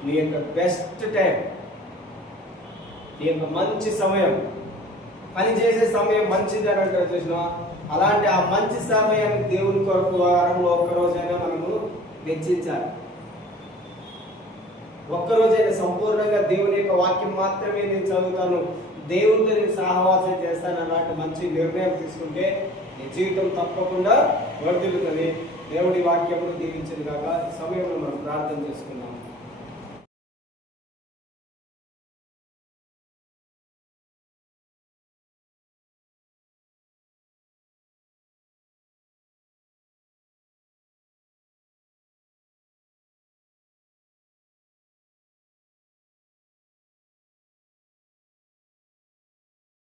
నీ యొక్క బెస్ట్ టైం, నీ యొక్క మంచి సమయం, పని చేసే సమయం మంచిది అని అంటారు చూసినా, అలాంటి ఆ మంచి సమయాన్ని దేవుని కొరకు వారంలో ఒక్కరోజైనా మనము వెచ్చించాలి. ఒక్కరోజైనా సంపూర్ణంగా దేవుని యొక్క వాక్యం మాత్రమే నేను చదువుతాను, దేవునితో నేను సహవాసం చేస్తాను అలాంటి మంచి నిర్ణయం తీసుకుంటే నీ జీవితం తప్పకుండా వర్ధిల్లుతుంది. దేవుడి వాక్యమును దీవించింది కాక సమయంలో మనం ప్రార్థన చేసుకున్నాం.